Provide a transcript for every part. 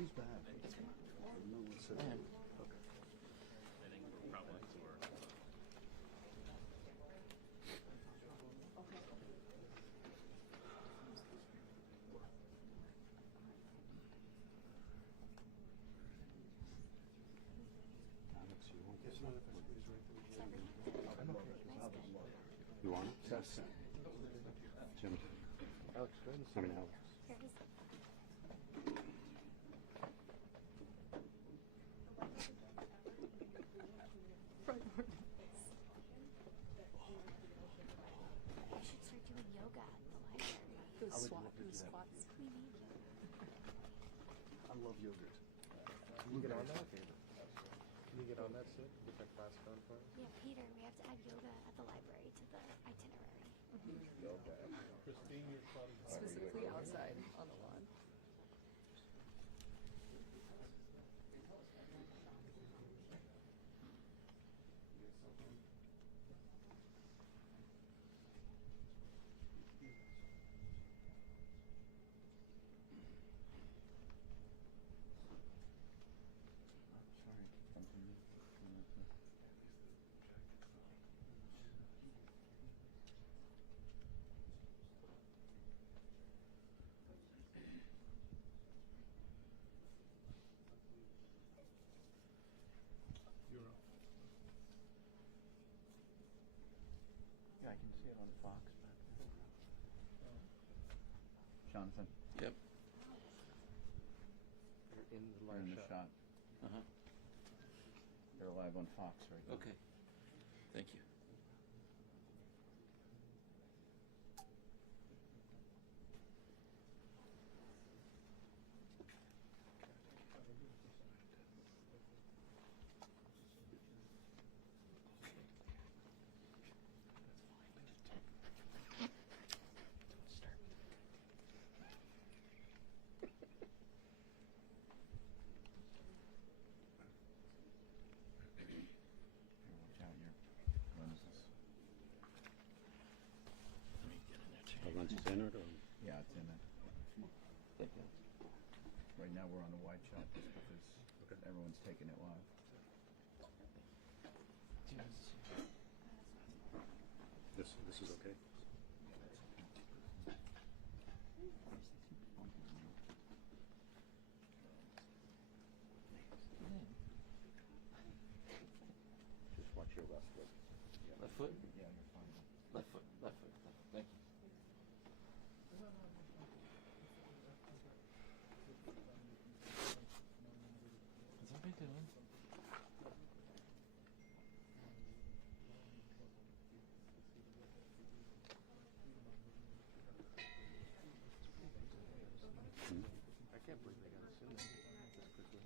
Who's back? No one said that. Okay. I think we're probably for. Alex, you want this? You want it? Yes. Jim. Alex, go ahead. I mean, Alex. I should start doing yoga at the library. Those squats. We need yoga. I love yogurt. Can you get on that? Can you get on that soon? Get that class going for us? Yeah, Peter, we have to add yoga at the library to the itinerary. Christine, you're starting. Specifically outside on the lawn. You're up. Yeah, I can see it on Fox back there. Jonathan, Yep. You're in the you're live in the shot. Uh-huh. They're live on Fox right now. Okay. Thank you. Here, watch out your lenses. Let me get in there too. Are lenses in it or? Yeah, it's in it. Thank you. Right now we're on the wide shot just because everyone's taking it live. This is okay. Just watch your left foot. Yeah. Left foot? Yeah, you're fine. Left foot. Left foot. Left. Thank you. How's everybody doing? I can't believe they got us in there this quickly.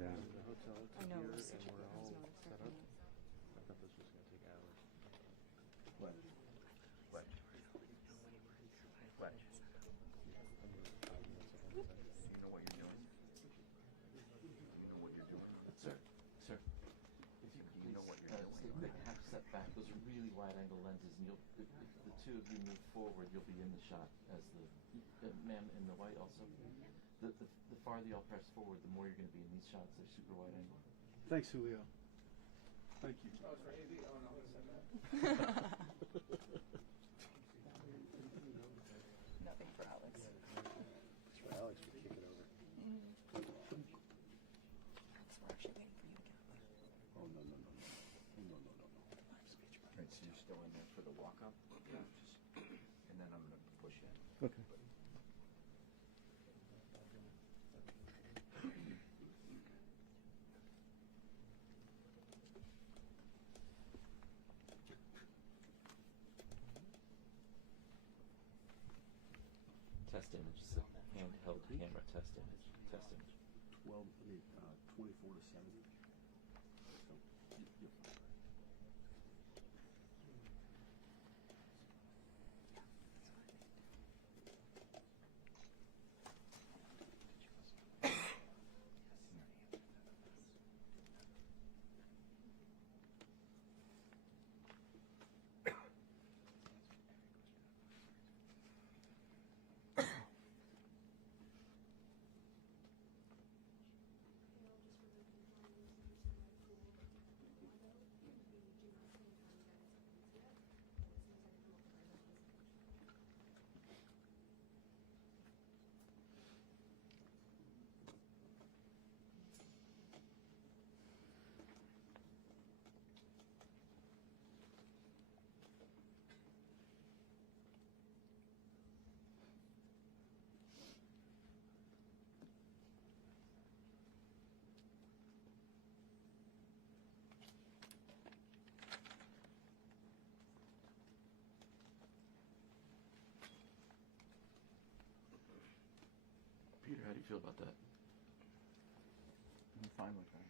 Yeah. The hotel took I know, here it was such a and we're all I was not set up. expecting I thought this was going to take hours. What? What? What? You know what you're doing? You know what you're doing? Sir. Sir. If you You know what you're doing. They have step back. Those are really wide angle lenses, and you'll if the two of you move forward, you'll be in the shot as the ma'am in the white also. The farther y'all press forward, the more you're going to be in these shots. They're super wide angle. Thanks, Julio. Thank you. Oh, it's for AV? Oh, no, it's Nothing for Alex. That's for Alex to kick it over. Alex, we're actually waiting for you to get up there. Oh, no, no, no, no. Oh, no, no, no, no. Right, so you're still in there for the walk up? Yeah. And then I'm going to push in. Okay. Test image. It's a handheld camera test image. Test image. 24 to 70. So, you're fine. do you feel about that? I'm fine with that.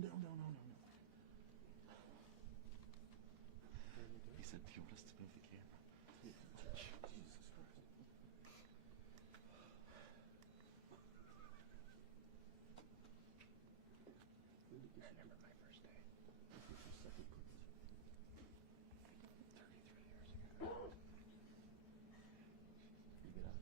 No. He said, do you want us to move the camera? Jesus Christ. I remember my first day. This is your second cookies. 33 years ago. You get up.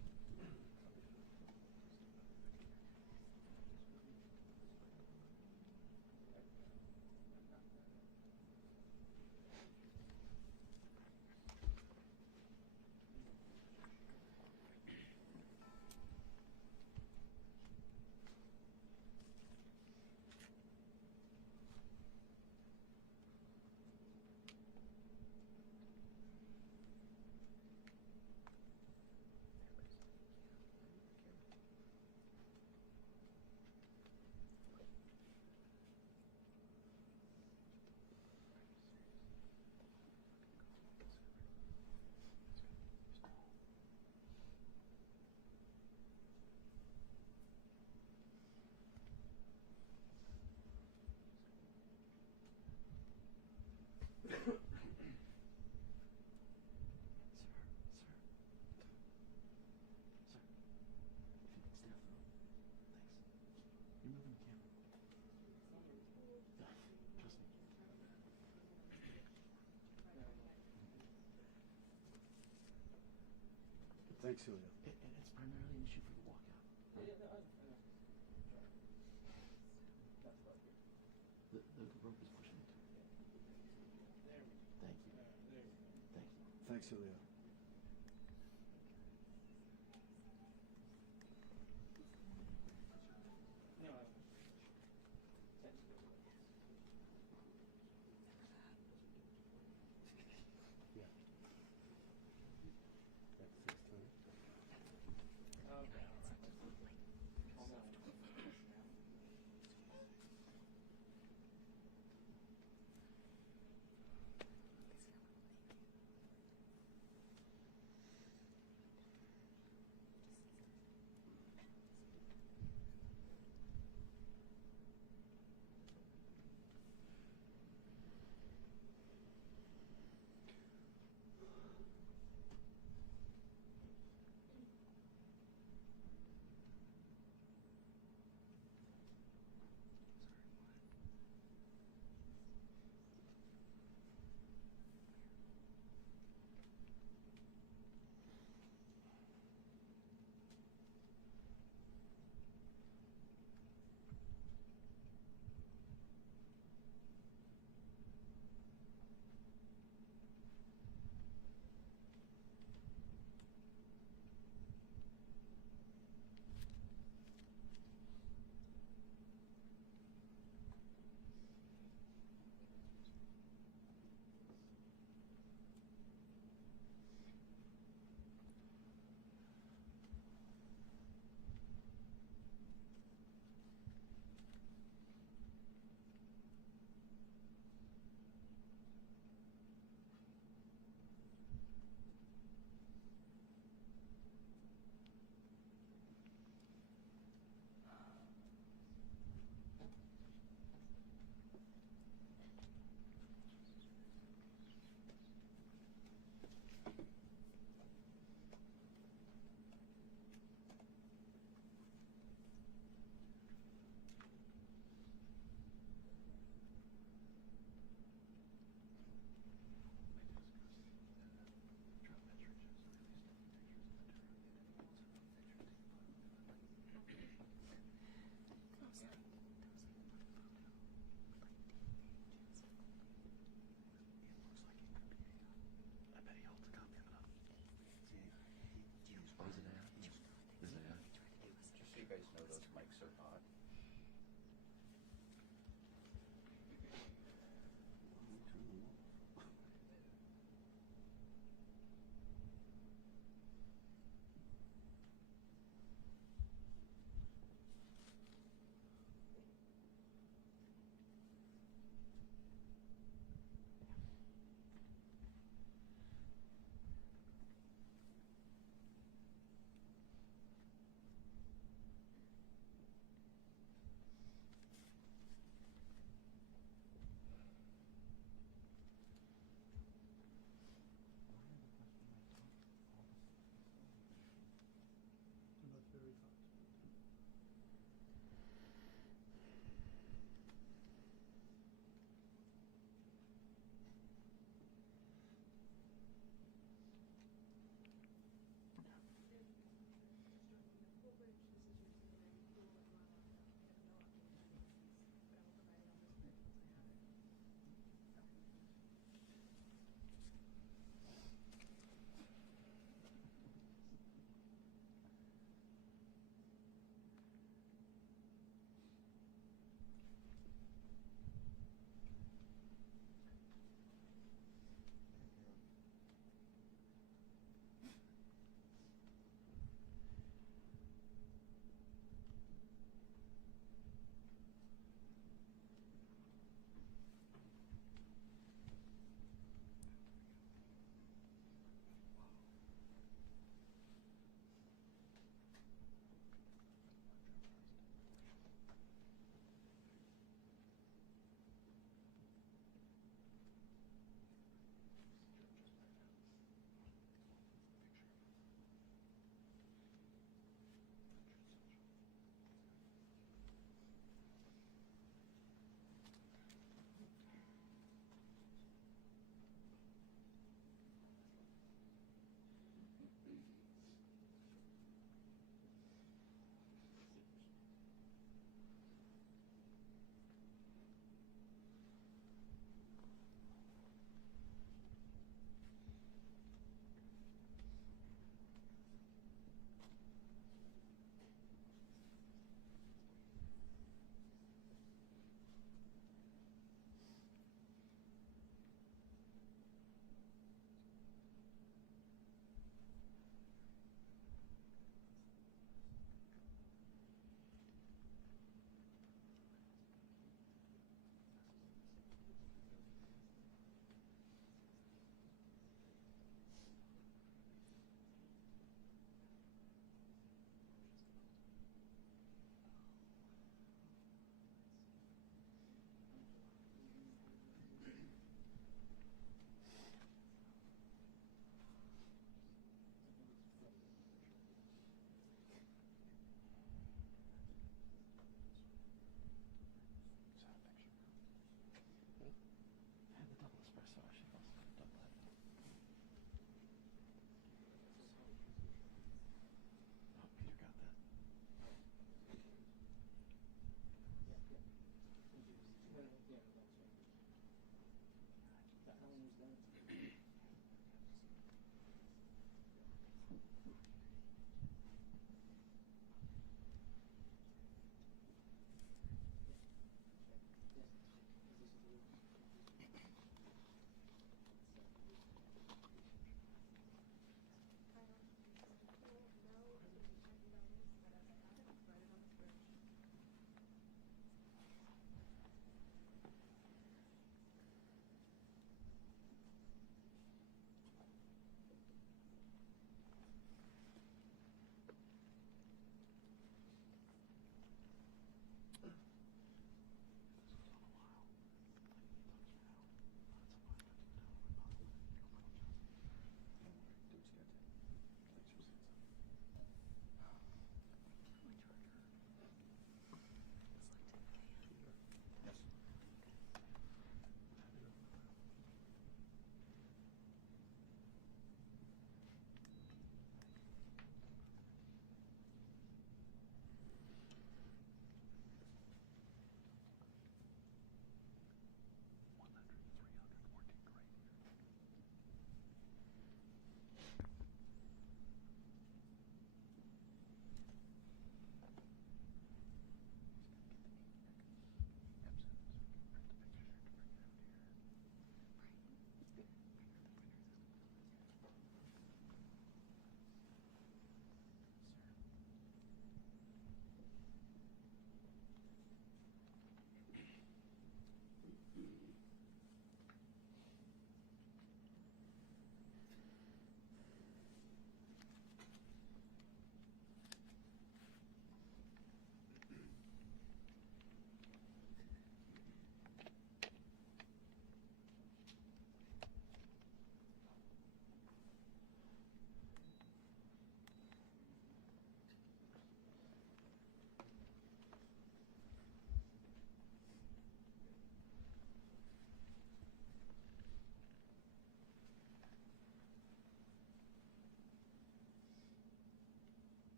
Thanks, Julia. And it's primarily an issue for the walkout. The rope is pushing into it. Thank you. Thanks, Julia. Yeah. That's 6:20.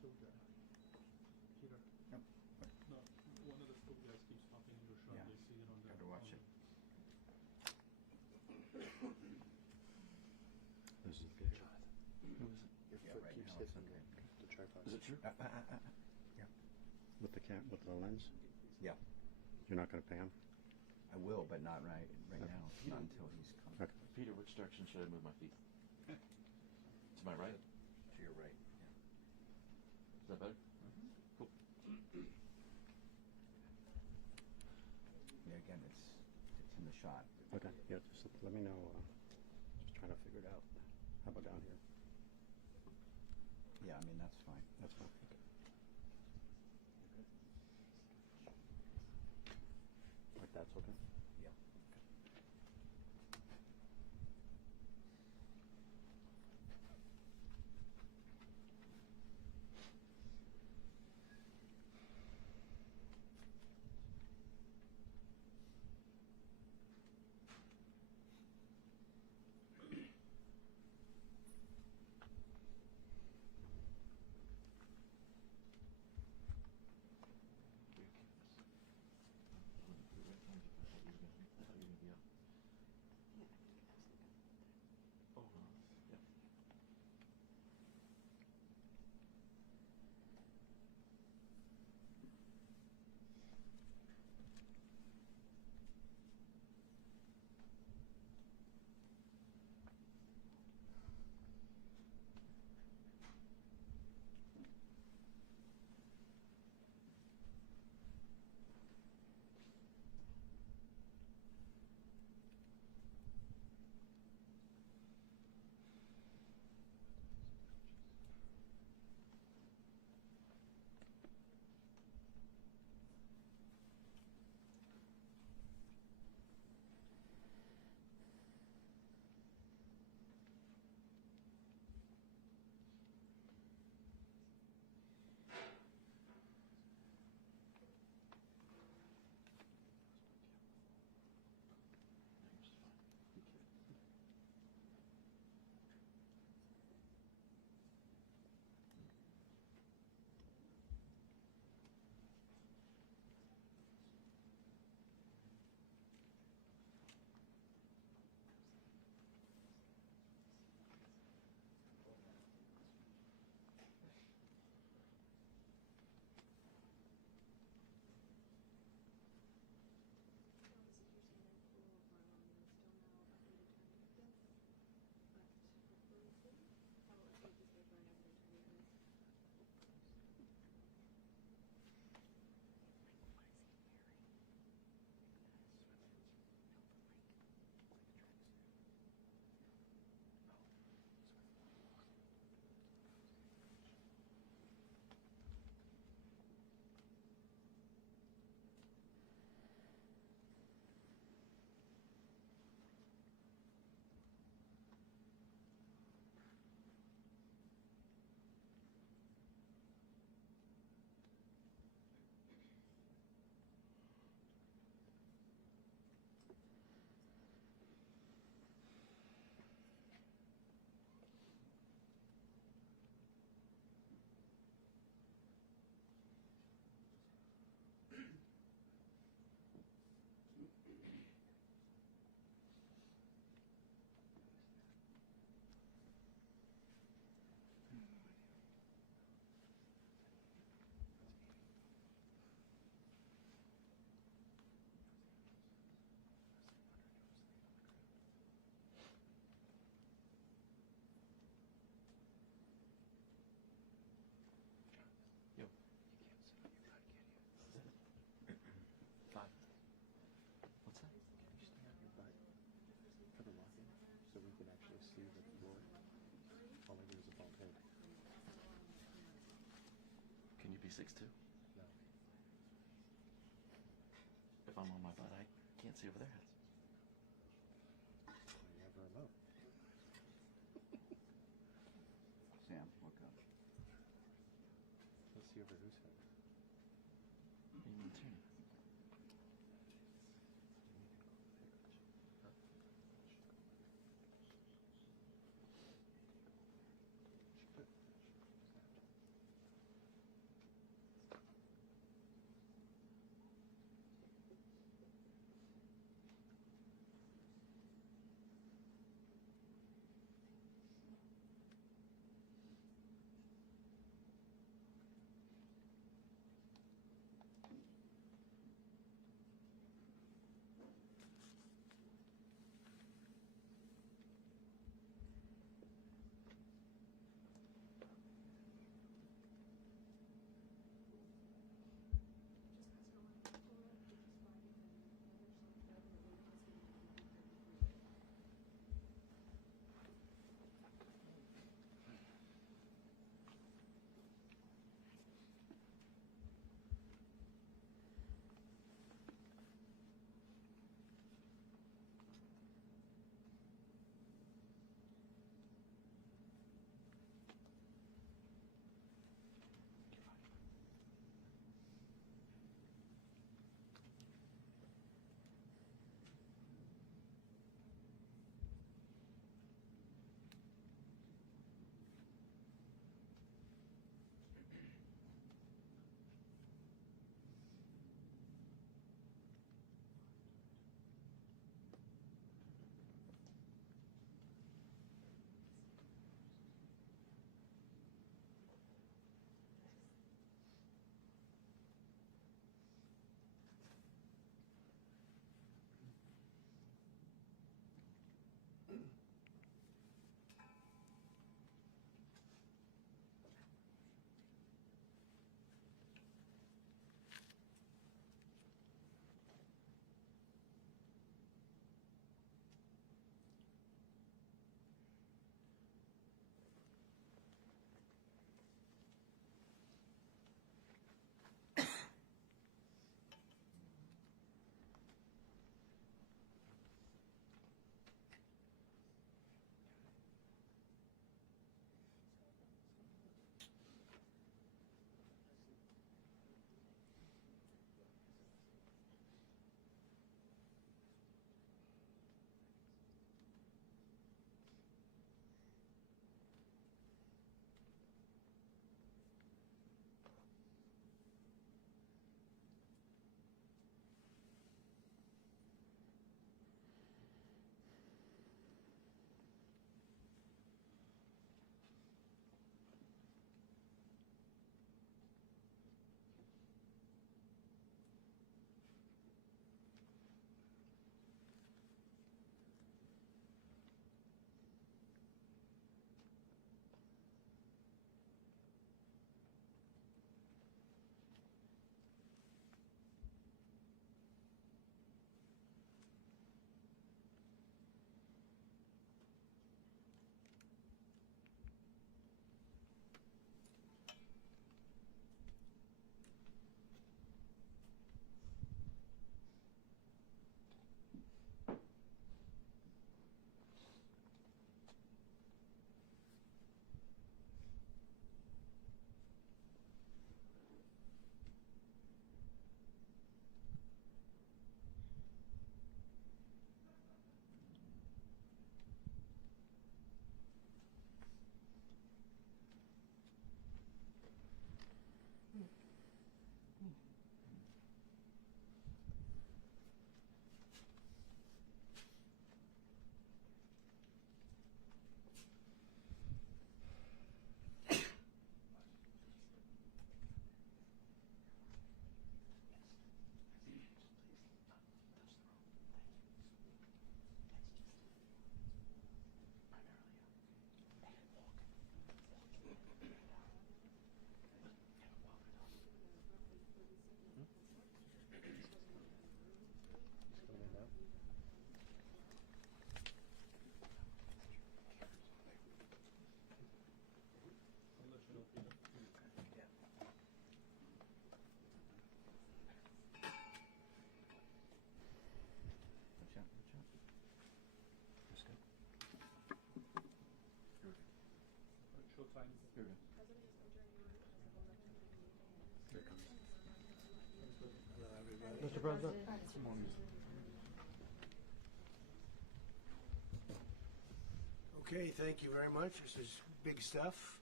still guy. Peter. Yep. No, one of the still guys keeps popping in your shot. Yeah. They see it on the. Gotta watch on it. This is good. Who is it? Your Yeah, foot right keeps now it's hitting okay. the tripod. Is it true? Yeah. With the lens, Yeah. you're not going to pay him. I will, but not right Okay. now. Not until he's coming. Okay. Peter, which direction should I move my feet? To my right? To your right. Yeah. Is that better? Cool. Yeah. Again, it's in the shot. Okay. Yeah. Just let me know. Just trying to figure it out. How about down here? Yeah. I mean, that's fine. That's fine. Okay. Like that's okay. Yeah. Oh, no. Yeah. Can you be 6'2"? No. If I'm on my butt, I can't see over their heads. You never know. Sam, look up. Let's see over whose head. What do you mean, Tierney? Here we go. Here it comes. Mr. President? Okay, thank you very much. This is big stuff.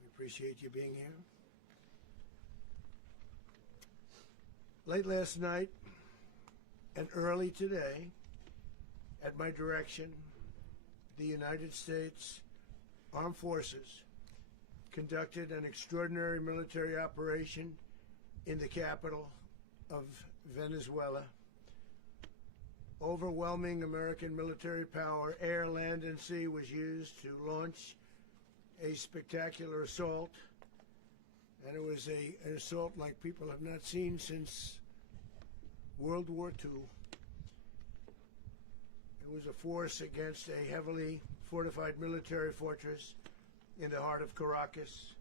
We appreciate you being here. Late last night and early today, at my direction, the United States Armed Forces conducted an extraordinary military operation in the capital of Venezuela. Overwhelming American military power, air, land, and sea, was used to launch a spectacular assault. And it was an assault like people have not seen since World War II. It was a force against a heavily fortified military fortress in the heart of Caracas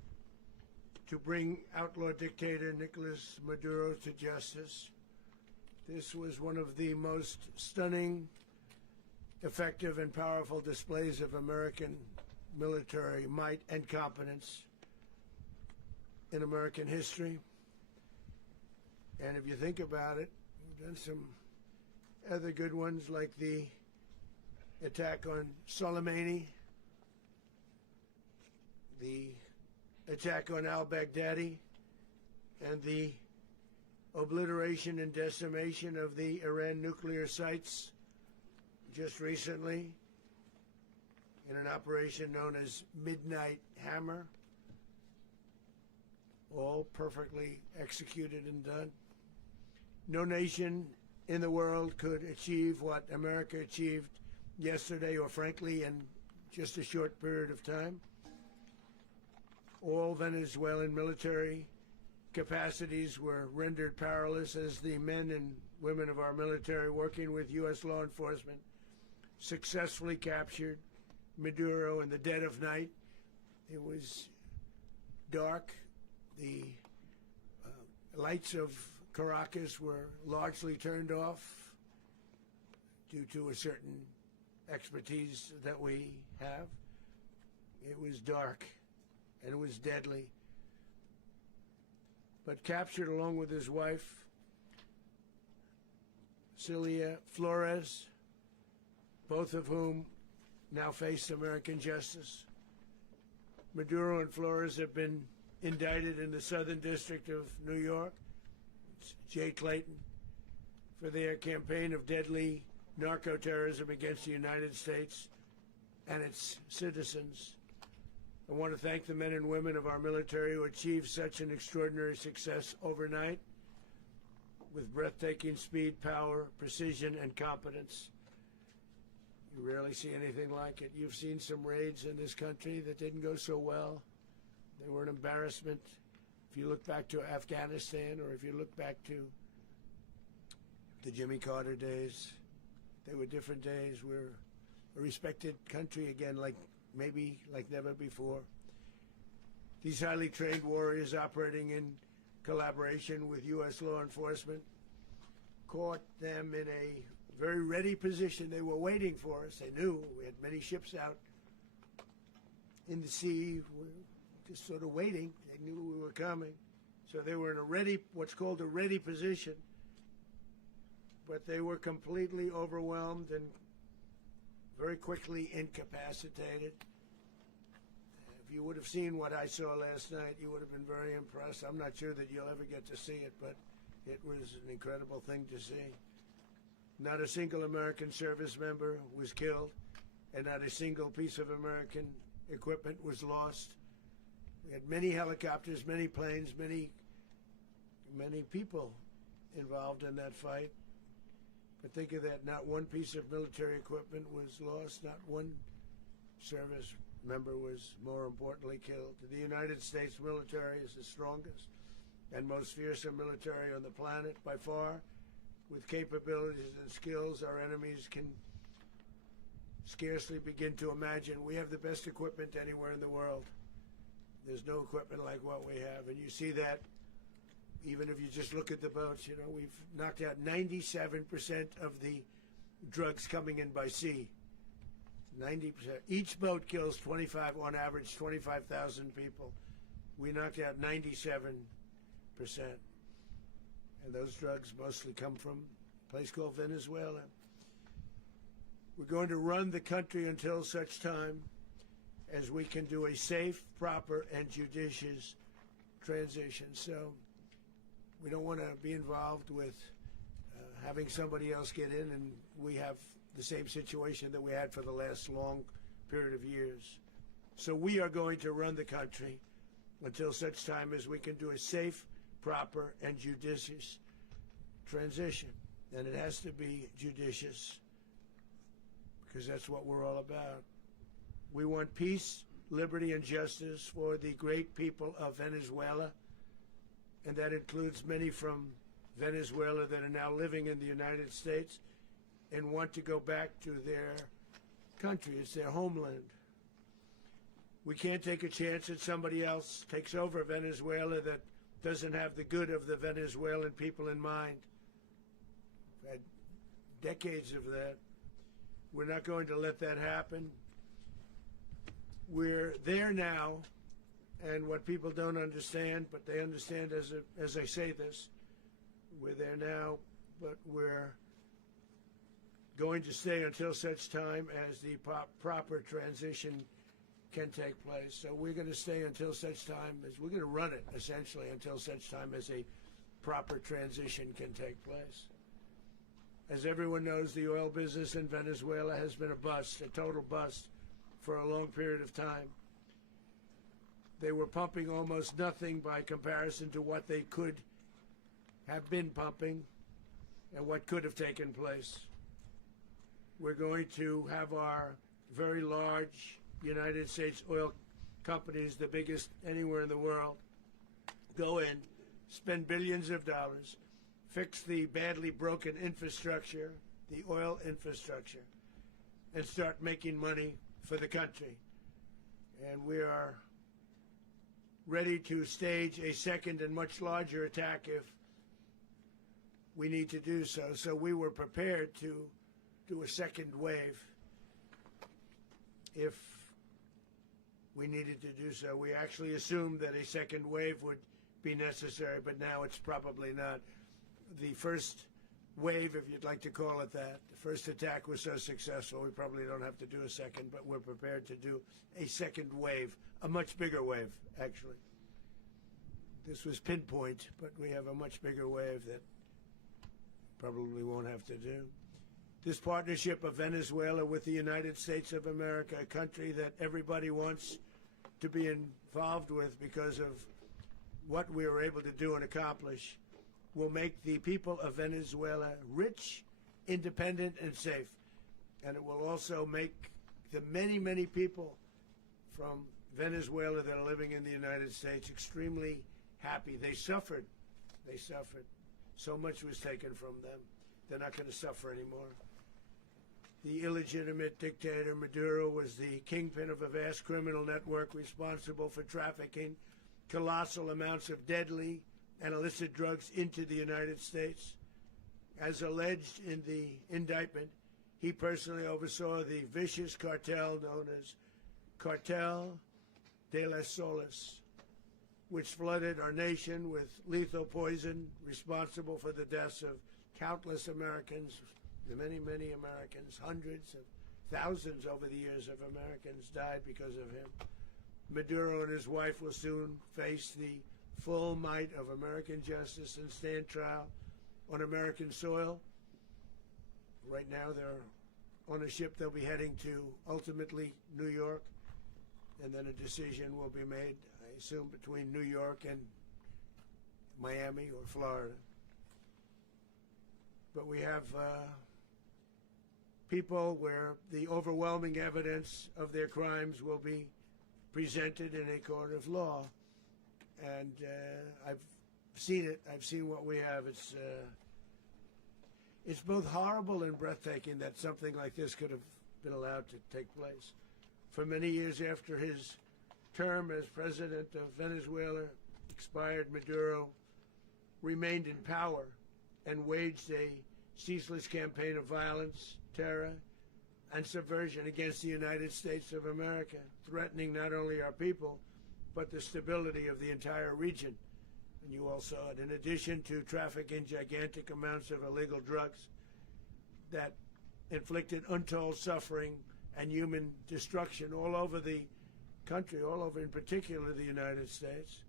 to bring outlaw dictator Nicolás Maduro to justice. This was one of the most stunning, effective, and powerful displays of American military might and competence in American history. And if you think about it, we've done some other good ones, like the attack on Soleimani, the attack on al-Baghdadi, and the obliteration and decimation of the Iran nuclear sites just recently in an operation known as Midnight Hammer, all perfectly executed and done. No nation in the world could achieve what America achieved yesterday, or frankly in just a short period of time. All Venezuelan military capacities were rendered powerless as the men and women of our military, working with U.S. law enforcement, successfully captured Maduro in the dead of night. It was dark. The lights of Caracas were largely turned off due to a certain expertise that we have. It was dark and it was deadly. But captured along with his wife, Celia Flores, both of whom now face American justice. Maduro and Flores have been indicted in the Southern District of New York, it's Jay Clayton, for their campaign of deadly narco-terrorism against the United States and its citizens. I want to thank the men and women of our military who achieved such an extraordinary success overnight with breathtaking speed, power, precision, and competence. You rarely see anything like it. You've seen some raids in this country that didn't go so well. They were an embarrassment. If you look back to Afghanistan, or if you look back to the Jimmy Carter days, they were different days. We're a respected country again, maybe like never before. These highly trained warriors, operating in collaboration with U.S. law enforcement, caught them in a very ready position. They were waiting for us. They knew we had many ships out in the sea, just sort of waiting. They knew we were coming. So they were in a ready, what's called a ready position. But they were completely overwhelmed and very quickly incapacitated. If you would have seen what I saw last night, you would have been very impressed. I'm not sure that you'll ever get to see it, but it was an incredible thing to see. Not a single American service member was killed, and not a single piece of American equipment was lost. We had many helicopters, many planes, many people involved in that fight. But think of that, not one piece of military equipment was lost, not one service member was, more importantly, killed. The United States military is the strongest and most fearsome military on the planet by far. With capabilities and skills our enemies can scarcely begin to imagine. We have the best equipment anywhere in the world. There's no equipment like what we have, and you see that even if you just look at the boats. You know, we've knocked out 97% of the drugs coming in by sea. 90%. Each boat kills 25, on average, 25,000 people. We knocked out 97%. And those drugs mostly come from a place called Venezuela. We're going to run the country until such time as we can do a safe, proper, and judicious transition. So we don't want to be involved with having somebody else get in, and we have the same situation that we had for the last long period of years. So we are going to run the country until such time as we can do a safe, proper, and judicious transition. And it has to be judicious because that's what we're all about. We want peace, liberty, and justice for the great people of Venezuela, and that includes many from Venezuela that are now living in the United States and want to go back to their country. It's their homeland. We can't take a chance that somebody else takes over Venezuela that doesn't have the good of the Venezuelan people in mind. We've had decades of that. We're not going to let that happen. We're there now, and what people don't understand, but they understand as I say this, we're there now, but we're going to stay until such time as the proper transition can take place. So we're going to stay until such time as we're going to run it, essentially, until such time as a proper transition can take place. As everyone knows, the oil business in Venezuela has been a bust, a total bust, for a long period of time. They were pumping almost nothing by comparison to what they could have been pumping and what could have taken place. We're going to have our very large United States oil companies, the biggest anywhere in the world, go in, spend billions of dollars, fix the badly broken infrastructure, the oil infrastructure, and start making money for the country. And we are ready to stage a second and much larger attack if we need to do so. So we were prepared to do a second wave if we needed to do so. We actually assumed that a second wave would be necessary, but now it's probably not. The first wave, if you'd like to call it that, the first attack was so successful, we probably don't have to do a second, but we're prepared to do a second wave, a much bigger wave, actually. This was pinpoint, but we have a much bigger wave that probably won't have to do. This partnership of Venezuela with the United States of America, a country that everybody wants to be involved with because of what we were able to do and accomplish, will make the people of Venezuela rich, independent, and safe. And it will also make the many, many people from Venezuela that are living in the United States extremely happy. They suffered. They suffered. So much was taken from them. They're not going to suffer anymore. The illegitimate dictator Maduro was the kingpin of a vast criminal network responsible for trafficking colossal amounts of deadly and illicit drugs into the United States. As alleged in the indictment, he personally oversaw the vicious cartel known as Cartel de las Solas, which flooded our nation with lethal poison, responsible for the deaths of countless Americans, many, many Americans. Hundreds of thousands over the years of Americans died because of him. Maduro and his wife will soon face the full might of American justice and stand trial on American soil. Right now they're on a ship. They'll be heading to ultimately New York, and then a decision will be made, I assume, between New York and Miami or Florida. But we have people where the overwhelming evidence of their crimes will be presented in a court of law. And I've seen it. I've seen what we have. It's both horrible and breathtaking that something like this could have been allowed to take place. For many years after his term as president of Venezuela expired, Maduro remained in power and waged a ceaseless campaign of violence, terror, and subversion against the United States of America, threatening not only our people, but the stability of the entire region. And you all saw it. In addition to trafficking gigantic amounts of illegal drugs that inflicted untold suffering and human destruction all over the country, all over in particular the United States,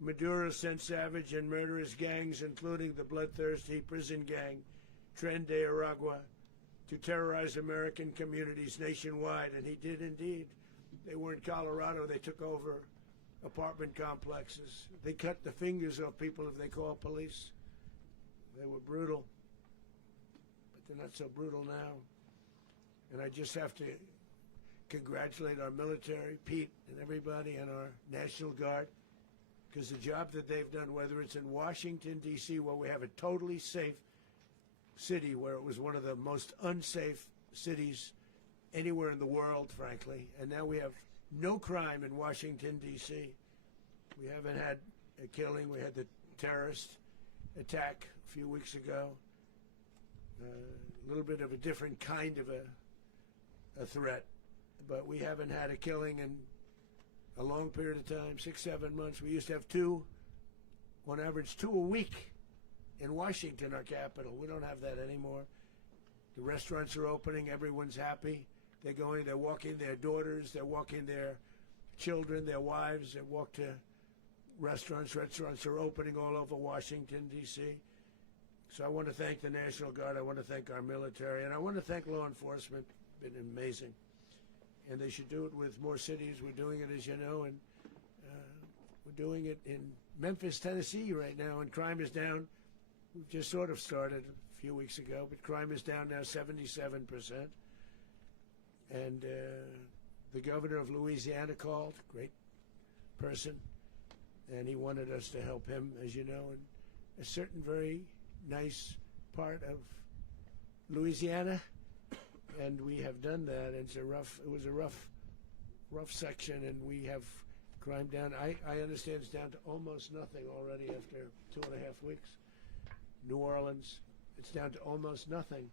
Maduro sent savage and murderous gangs, including the bloodthirsty prison gang TNND de Aragua, to terrorize American communities nationwide, and he did indeed. They were in Colorado. They took over apartment complexes. They cut the fingers off people if they call police. They were brutal, but they're not so brutal now. And I just have to congratulate our military, Pete and everybody, and our National Guard, because the job that they've done, whether it's in Washington, D.C., where we have a totally safe city, where it was one of the most unsafe cities anywhere in the world, frankly, and now we have no crime in Washington, D.C. We haven't had a killing. We had the terrorist attack a few weeks ago. A little bit of a different kind of a threat, but we haven't had a killing in a long period of time, 6-7 months. We used to have two, on average, 2 a week in Washington, our capital. We don't have that anymore. The restaurants are opening. Everyone's happy. They're going, they're walking their daughters, they're walking their children, their wives. They walk to restaurants. Restaurants are opening all over Washington, D.C. So I want to thank the National Guard. I want to thank our military. And I want to thank law enforcement. It's been amazing. And they should do it with more cities. We're doing it, as you know, and we're doing it in Memphis, Tennessee right now, and crime is down. We've just sort of started a few weeks ago, but crime is down now 77%. And the governor of Louisiana called, great person, and he wanted us to help him, as you know, in a certain very nice part of Louisiana, and we have done that. It was a rough section, and we have crime down. I understand it's down to almost nothing already after 2.5 weeks. New Orleans, it's down to almost nothing,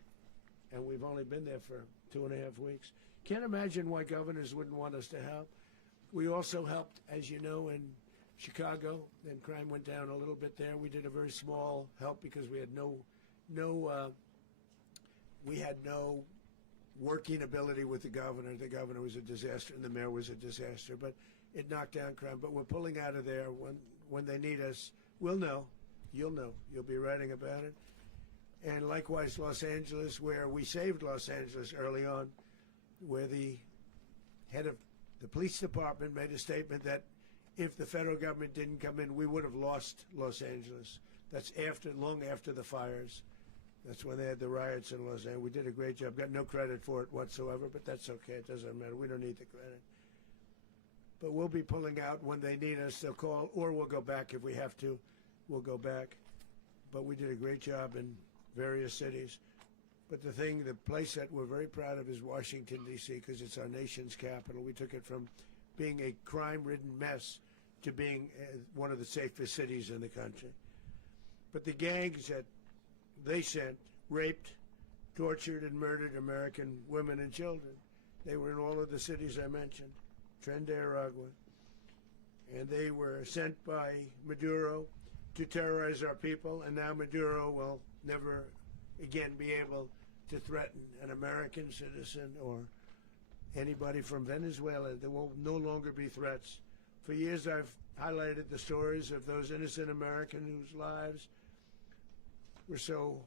and we've only been there for 2.5 weeks. Can't imagine why governors wouldn't want us to help. We also helped, as you know, in Chicago, and crime went down a little bit there. We did a very small help because we had no working ability with the governor. The governor was a disaster, and the mayor was a disaster. But it knocked down crime. But we're pulling out of there when they need us. We'll know. You'll know. You'll be writing about it. And likewise, Los Angeles, where we saved Los Angeles early on, where the head of the police department made a statement that if the federal government didn't come in, we would have lost Los Angeles. That's long after the fires. That's when they had the riots in Los Angeles. We did a great job. Got no credit for it whatsoever, but that's okay. It doesn't matter. We don't need the credit. But we'll be pulling out when they need us. They'll call, or we'll go back if we have to. We'll go back. But we did a great job in various cities. But the place that we're very proud of is Washington, D.C., because it's our nation's capital. We took it from being a crime-ridden mess to being one of the safest cities in the country. But the gangs that they sent raped, tortured, and murdered American women and children. They were in all of the cities I mentioned, TNND de Aragua. And they were sent by Maduro to terrorize our people, and now Maduro will never again be able to threaten an American citizen or anybody from Venezuela. There will no longer be threats. For years I've highlighted the stories of those innocent Americans whose lives were so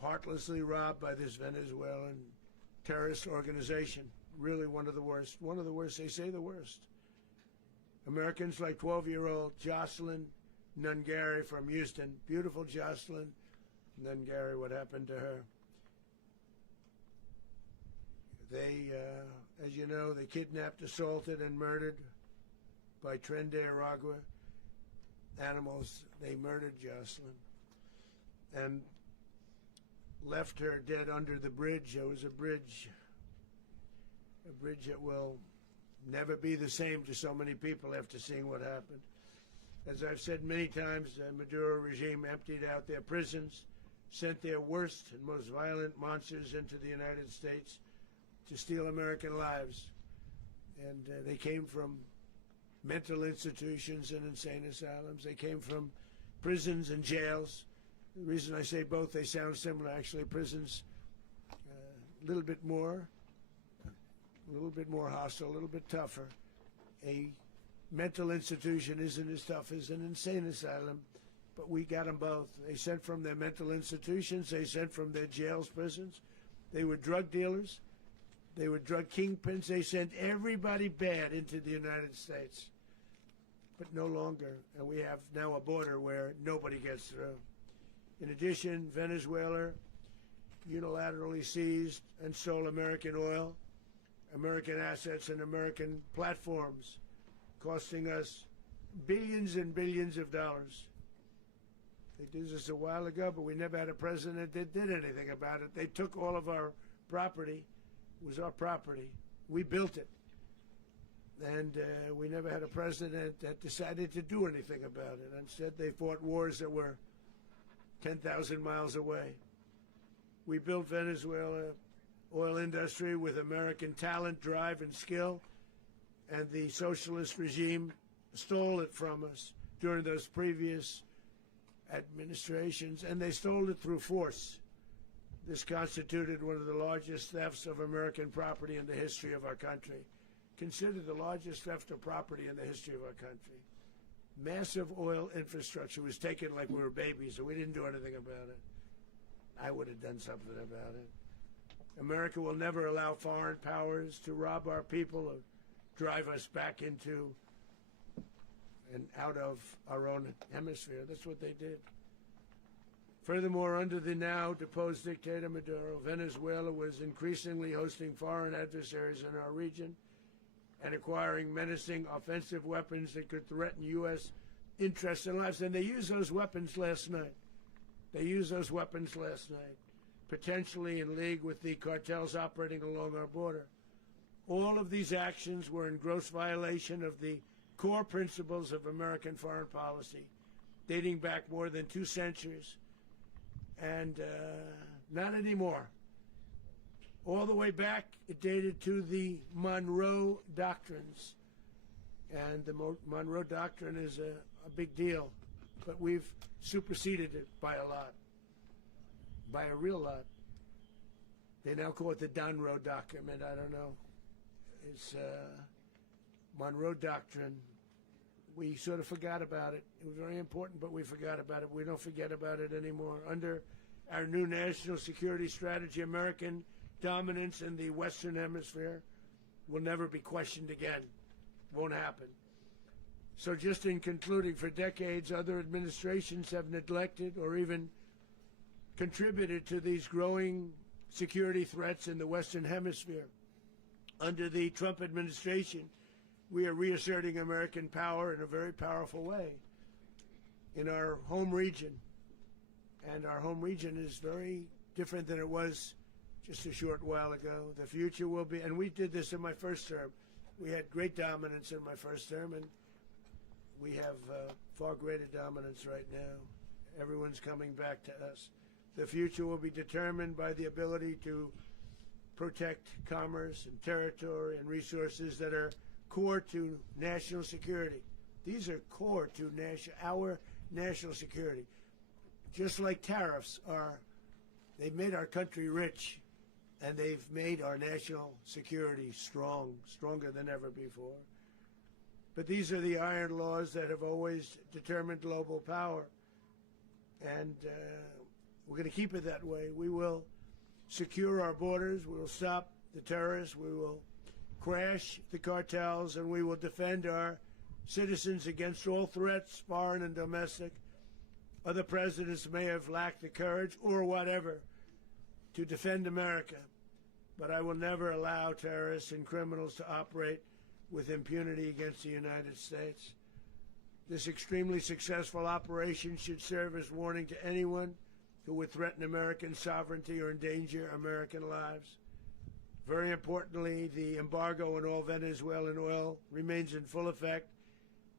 heartlessly robbed by this Venezuelan terrorist organization. Really one of the worst. One of the worst, they say the worst. Americans like 12-year-old Jocelyn Nungary from Houston. Beautiful Jocelyn Nungary, what happened to her? They, as you know, they kidnapped, assaulted, and murdered by TNND de Aragua animals. They murdered Jocelyn and left her dead under the bridge. There was a bridge that will never be the same to so many people after seeing what happened. As I've said many times, the Maduro regime emptied out their prisons, sent their worst and most violent monsters into the United States, to steal American lives. And they came from mental institutions and insane asylums. They came from prisons and jails. The reason I say both, they sound similar. Actually, prisons a little bit more hostile, a little bit tougher. A mental institution isn't as tough as an insane asylum, but we got them both. They sent from their mental institutions. They sent from their jails, prisons. They were drug dealers. They were drug kingpins. They sent everybody bad into the United States, but no longer. And we have now a border where nobody gets through. In addition, Venezuela unilaterally seized and stole American oil, American assets, and American platforms, costing us billions and billions of dollars. They did this a while ago, but we never had a president that did anything about it. They took all of our property. It was our property. We built it. And we never had a president that decided to do anything about it. Instead, they fought wars that were 10,000 miles away. We built Venezuela oil industry with American talent, drive, and skill, and the socialist regime stole it from us during those previous administrations, and they stole it through force. This constituted one of the largest thefts of American property in the history of our country. Considered the largest theft of property in the history of our country. Massive oil infrastructure was taken like we were babies, and we didn't do anything about it. I would have done something about it. America will never allow foreign powers to rob our people or drive us back into and out of our own hemisphere. That's what they did. Furthermore, under the now deposed dictator Maduro, Venezuela was increasingly hosting foreign adversaries in our region and acquiring menacing offensive weapons that could threaten U.S. interests and lives. And they used those weapons last night. Potentially in league with the cartels operating along our border. All of these actions were in gross violation of the core principles of American foreign policy, dating back more than 2 centuries. And not anymore. All the way back, it dated to the Monroe Doctrines. And the Monroe Doctrine is a big deal, but we've superseded it by a lot, by a real lot. They now call it the Monroe Document. I don't know. It's Monroe Doctrine. We sort of forgot about it. It was very important, but we forgot about it. We don't forget about it anymore. Under our new national security strategy, American dominance in the Western Hemisphere will never be questioned again. Won't happen. So just in concluding, for decades, other administrations have neglected or even contributed to these growing security threats in the Western Hemisphere. Under the Trump administration, we are reasserting American power in a very powerful way in our home region. And our home region is very different than it was just a short while ago. The future will be, and we did this in my first term. We had great dominance in my first term, and we have far greater dominance right now. Everyone's coming back to us. The future will be determined by the ability to protect commerce and territory and resources that are core to national security. These are core to our national security. Just like tariffs are, they've made our country rich, and they've made our national security strong, stronger than ever before. But these are the iron laws that have always determined global power, and we're going to keep it that way. We will secure our borders, we will stop the terrorists, we will crash the cartels, and we will defend our citizens against all threats, foreign and domestic. Other presidents may have lacked the courage or whatever to defend America, but I will never allow terrorists and criminals to operate with impunity against the United States. This extremely successful operation should serve as warning to anyone who would threaten American sovereignty or endanger American lives. Very importantly, the embargo on all Venezuelan oil remains in full effect.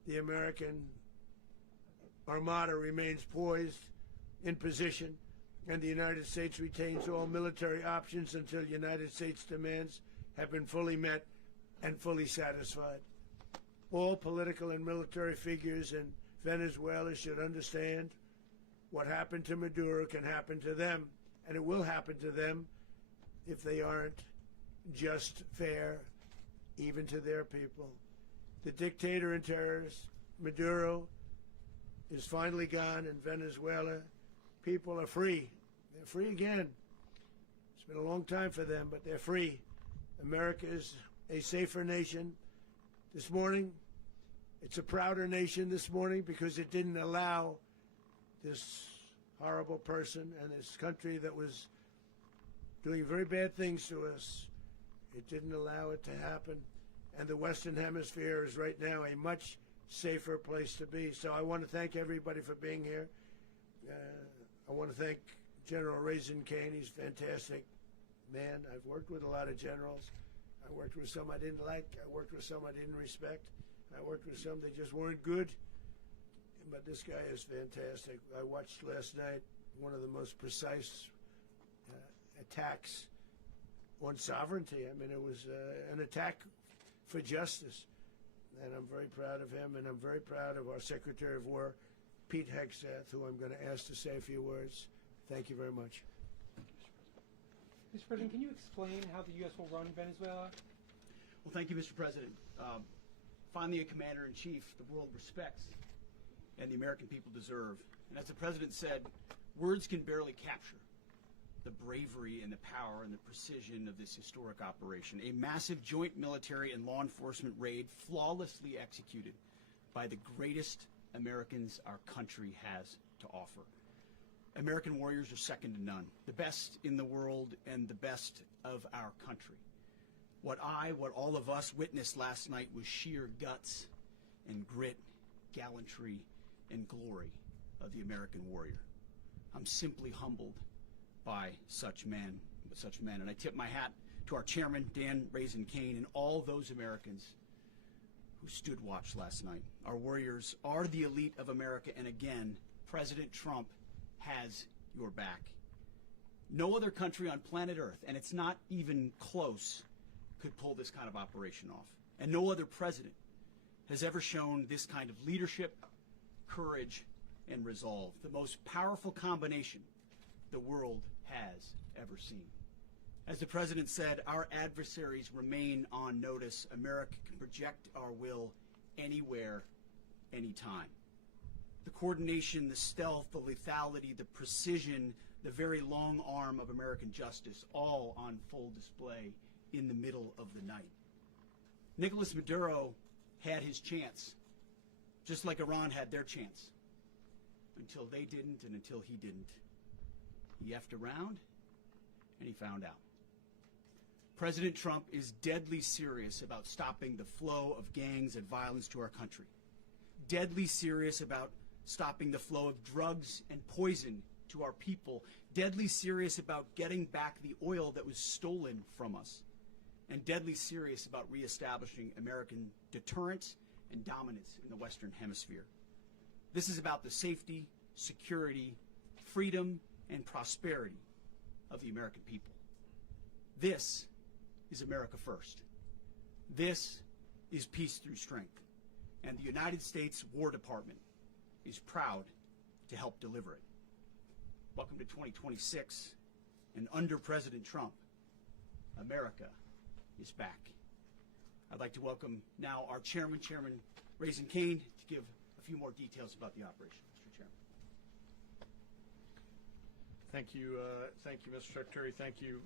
The American Armada remains poised in position, and the United States retains all military options until United States demands have been fully met and fully satisfied. All political and military figures in Venezuela should understand what happened to Maduro can happen to them, and it will happen to them if they aren't just, fair, even to their people. The dictator and terrorist, Maduro, is finally gone in Venezuela. People are free. They're free again. It's been a long time for them, but they're free. America is a safer nation. This morning, it's a prouder nation this morning because it didn't allow this horrible person and this country that was doing very bad things to us. It didn't allow it to happen. And the Western Hemisphere is right now a much safer place to be. So I want to thank everybody for being here. I want to thank General Raisin Kane. He's a fantastic man. I've worked with a lot of generals. I worked with some I didn't like. I worked with some I didn't respect. I worked with some that just weren't good. But this guy is fantastic. I watched last night one of the most precise attacks on sovereignty. I mean, it was an attack for justice. And I'm very proud of him, and I'm very proud of our Secretary of War, Pete Hegseth, who I'm going to ask to say a few words. Thank you very much. Mr. President, can you explain how the U.S. will run Venezuela? Well, thank you, Mr. President. Finally, a commander-in-chief the world respects and the American people deserve. And as the President said, words can barely capture the bravery and the power and the precision of this historic operation. A massive joint military and law enforcement raid flawlessly executed by the greatest Americans our country has to offer. American warriors are second to none, the best in the world and the best of our country. What all of us witnessed last night was sheer guts and grit, gallantry, and glory of the American warrior. I'm simply humbled by such men, and I tip my hat to our chairman, Dan Raisin Kane, and all those Americans who stood watch last night. Our warriors are the elite of America, and again, President Trump has your back. No other country on planet Earth, and it's not even close, could pull this kind of operation off. And no other president has ever shown this kind of leadership, courage, and resolve. The most powerful combination the world has ever seen. As the President said, our adversaries remain on notice. America can project our will anywhere, anytime. The coordination, the stealth, the lethality, the precision, the very long arm of American justice, all on full display in the middle of the night. Nicolás Maduro had his chance, just like Iran had their chance, until they didn't and until he didn't. He effed around, and he found out. President Trump is deadly serious about stopping the flow of gangs and violence to our country. Deadly serious about stopping the flow of drugs and poison to our people. Deadly serious about getting back the oil that was stolen from us. And deadly serious about reestablishing American deterrence and dominance in the Western Hemisphere. This is about the safety, security, freedom, and prosperity of the American people. This is America first. This is peace through strength. And the United States War Department is proud to help deliver it. Welcome to 2026, and under President Trump, America is back. I'd like to welcome now our chairman, Chairman Raisin Kane, to give a few more details about the operation. Mr. Chairman. Thank you, Mr. Secretary. Thank you,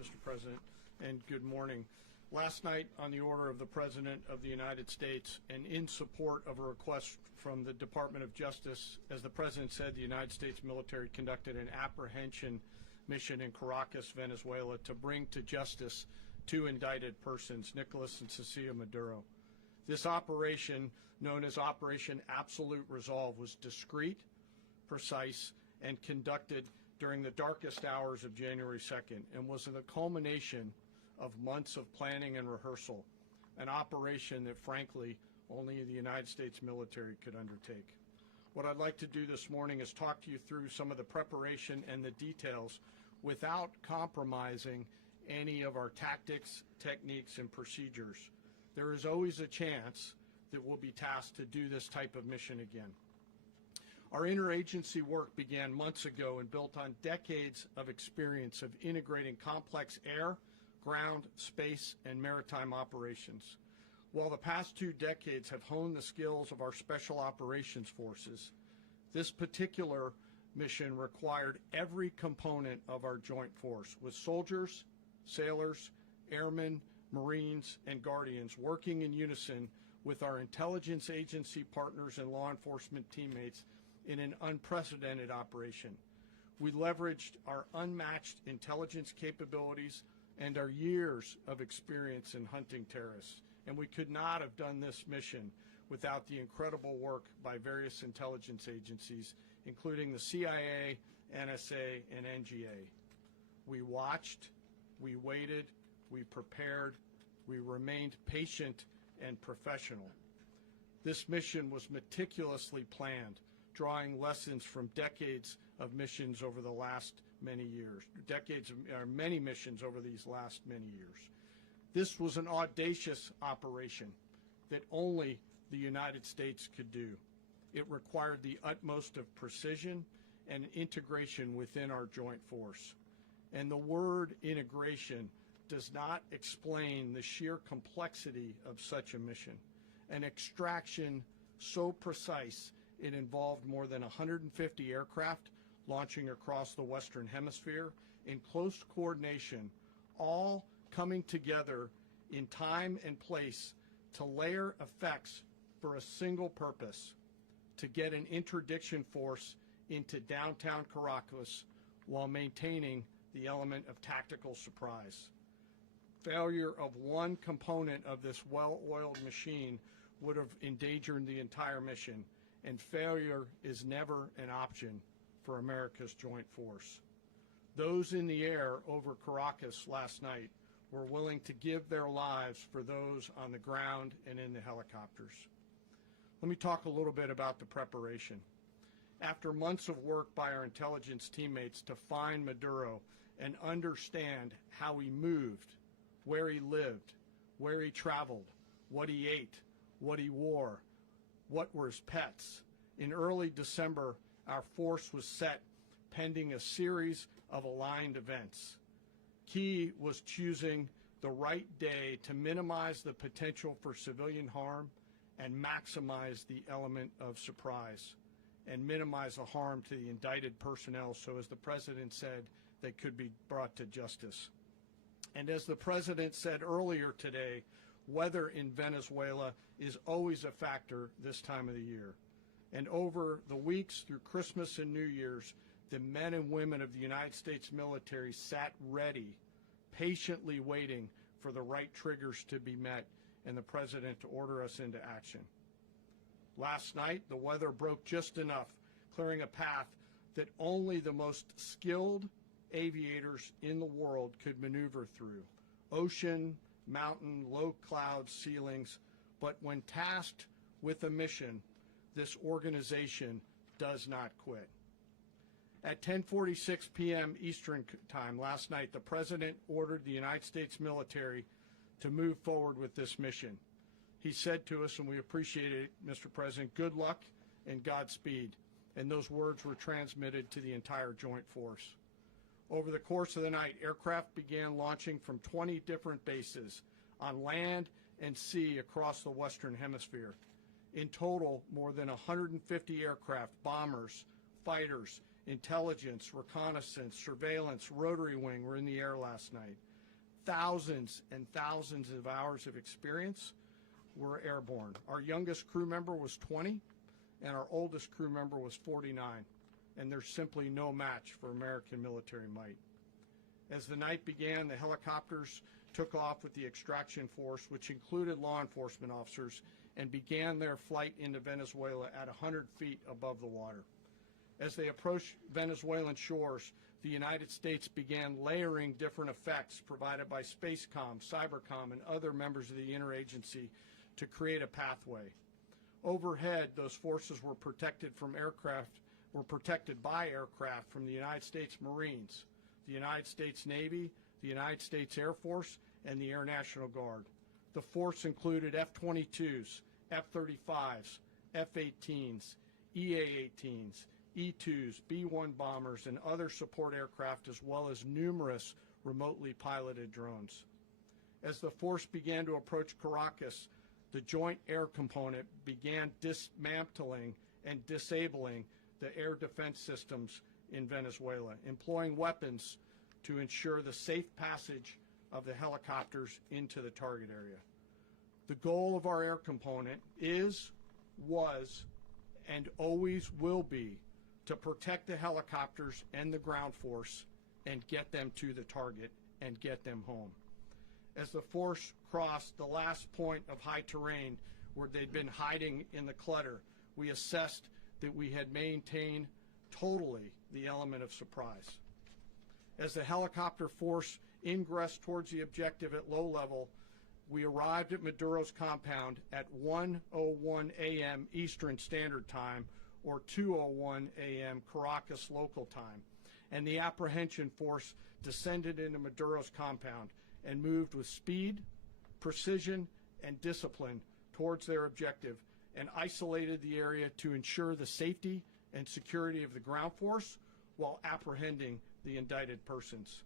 Mr. President, and good morning. Last night, on the order of the President of the United States and in support of a request from the Department of Justice, as the President said, the United States military conducted an apprehension mission in Caracas, Venezuela, to bring to justice two indicted persons, Nicolás and Cecilia Maduro. This operation, known as Operation Absolute Resolve, was discreet, precise, and conducted during the darkest hours of January 2nd and was the culmination of months of planning and rehearsal, an operation that, frankly, only the United States military could undertake. What I'd like to do this morning is talk to you through some of the preparation and the details without compromising any of our tactics, techniques, and procedures. There is always a chance that we'll be tasked to do this type of mission again. Our interagency work began months ago and built on decades of experience of integrating complex air, ground, space, and maritime operations. While the past 2 decades have honed the skills of our special operations forces, this particular mission required every component of our joint force, with soldiers, sailors, airmen, Marines, and Guardians working in unison with our intelligence agency partners and law enforcement teammates in an unprecedented operation. We leveraged our unmatched intelligence capabilities and our years of experience in hunting terrorists, and we could not have done this mission without the incredible work by various intelligence agencies, including the CIA, NSA, and NGA. We watched, we waited, we prepared, we remained patient and professional. This mission was meticulously planned, drawing lessons from decades of missions over the last many years, many missions over these last many years. This was an audacious operation that only the United States could do. It required the utmost of precision and integration within our joint force. And the word integration does not explain the sheer complexity of such a mission. An extraction so precise it involved more than 150 aircraft launching across the Western Hemisphere in close coordination, all coming together in time and place to layer effects for a single purpose: to get an interdiction force into downtown Caracas while maintaining the element of tactical surprise. Failure of one component of this well-oiled machine would have endangered the entire mission, and failure is never an option for America's joint force. Those in the air over Caracas last night were willing to give their lives for those on the ground and in the helicopters. Let me talk a little bit about the preparation. After months of work by our intelligence teammates to find Maduro and understand how he moved, where he lived, where he traveled, what he ate, what he wore, what were his pets, in early December, our force was set pending a series of aligned events. Key was choosing the right day to minimize the potential for civilian harm and maximize the element of surprise, and minimize the harm to the indicted personnel so, as the President said, they could be brought to justice. And as the President said earlier today, weather in Venezuela is always a factor this time of the year. And over the weeks through Christmas and New Year's, the men and women of the United States military sat ready, patiently waiting for the right triggers to be met and the President to order us into action. Last night, the weather broke just enough, clearing a path that only the most skilled aviators in the world could maneuver through. Ocean, mountain, low cloud ceilings, but when tasked with a mission, this organization does not quit. At 10:46 p.m. Eastern Time last night, the President ordered the United States military to move forward with this mission. He said to us, and we appreciate it, Mr. President, good luck and Godspeed. And those words were transmitted to the entire joint force. Over the course of the night, aircraft began launching from 20 different bases on land and sea across the Western Hemisphere. In total, more than 150 aircraft, bombers, fighters, intelligence, reconnaissance, surveillance, rotary wing were in the air last night. Thousands and thousands of hours of experience were airborne. Our youngest crew member was 20, and our oldest crew member was 49, and there's simply no match for American military might. As the night began, the helicopters took off with the extraction force, which included law enforcement officers, and began their flight into Venezuela at 100 feet above the water. As they approached Venezuelan shores, the United States began layering different effects provided by Spacecom, Cybercom, and other members of the interagency to create a pathway. Overhead, those forces were protected by aircraft from the United States Marines, the United States Navy, the United States Air Force, and the Air National Guard. The force included F-22s, F-35s, F-18s, EA-18s, E-2s, B-1 bombers, and other support aircraft, as well as numerous remotely piloted drones. As the force began to approach Caracas, the Joint Air Component began dismantling and disabling the air defense systems in Venezuela, employing weapons to ensure the safe passage of the helicopters into the target area. The goal of our air component is, was, and always will be to protect the helicopters and the ground force and get them to the target and get them home. As the force crossed the last point of high terrain where they'd been hiding in the clutter, we assessed that we had maintained totally the element of surprise. As the helicopter force ingressed towards the objective at low level, we arrived at Maduro's compound at 1:01 a.m. Eastern Standard Time, or 2:01 a.m. Caracas local time, and the apprehension force descended into Maduro's compound and moved with speed, precision, and discipline towards their objective, and isolated the area to ensure the safety and security of the ground force while apprehending the indicted persons.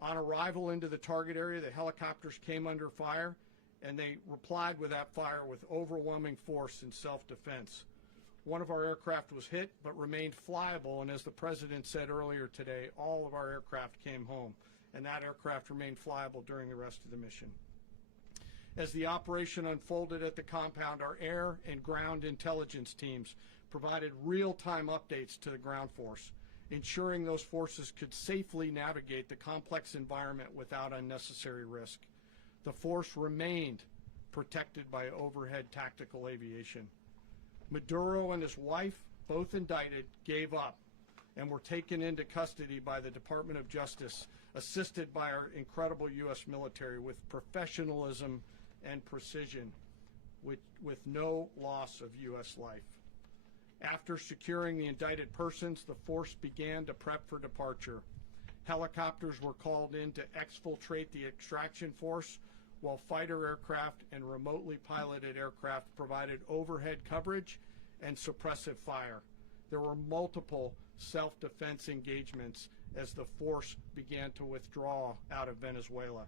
On arrival into the target area, the helicopters came under fire, and they replied with that fire with overwhelming force in self-defense. One of our aircraft was hit but remained flyable, and as the President said earlier today, all of our aircraft came home, and that aircraft remained flyable during the rest of the mission. As the operation unfolded at the compound, our air and ground intelligence teams provided real-time updates to the ground force, ensuring those forces could safely navigate the complex environment without unnecessary risk. The force remained protected by overhead tactical aviation. Maduro and his wife, both indicted, gave up and were taken into custody by the Department of Justice, assisted by our incredible U.S. military with professionalism and precision, with no loss of U.S. life. After securing the indicted persons, the force began to prep for departure. Helicopters were called in to exfiltrate the extraction force, while fighter aircraft and remotely piloted aircraft provided overhead coverage and suppressive fire. There were multiple self-defense engagements as the force began to withdraw out of Venezuela.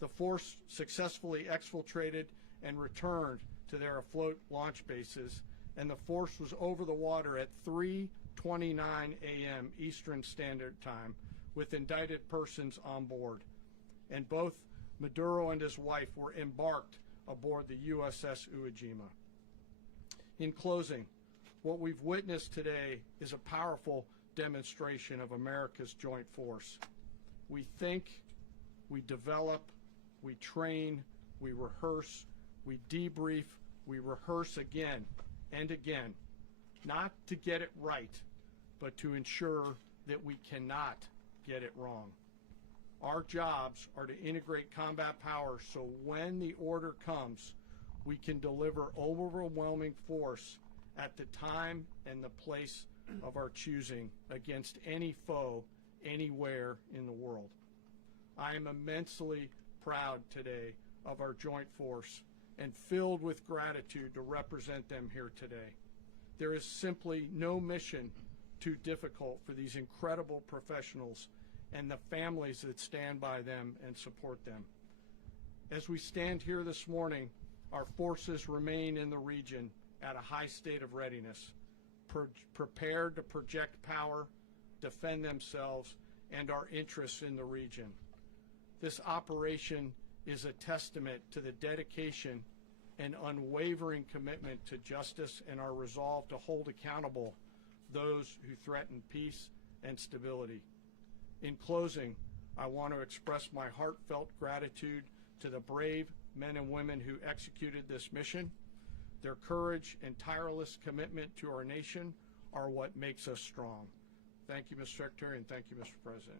The force successfully exfiltrated and returned to their afloat launch bases, and the force was over the water at 3:29 a.m. Eastern Standard Time with indicted persons on board. And both Maduro and his wife were embarked aboard the USS Uejima. In closing, what we've witnessed today is a powerful demonstration of America's joint force. We think, we develop, we train, we rehearse, we debrief, we rehearse again and again, not to get it right, but to ensure that we cannot get it wrong. Our jobs are to integrate combat power so when the order comes, we can deliver overwhelming force at the time and the place of our choosing against any foe anywhere in the world. I am immensely proud today of our joint force and filled with gratitude to represent them here today. There is simply no mission too difficult for these incredible professionals and the families that stand by them and support them. As we stand here this morning, our forces remain in the region at a high state of readiness, prepared to project power, defend themselves, and our interests in the region. This operation is a testament to the dedication and unwavering commitment to justice and our resolve to hold accountable those who threaten peace and stability. In closing, I want to express my heartfelt gratitude to the brave men and women who executed this mission. Their courage and tireless commitment to our nation are what makes us strong. Thank you, Mr. Secretary, and thank you, Mr. President.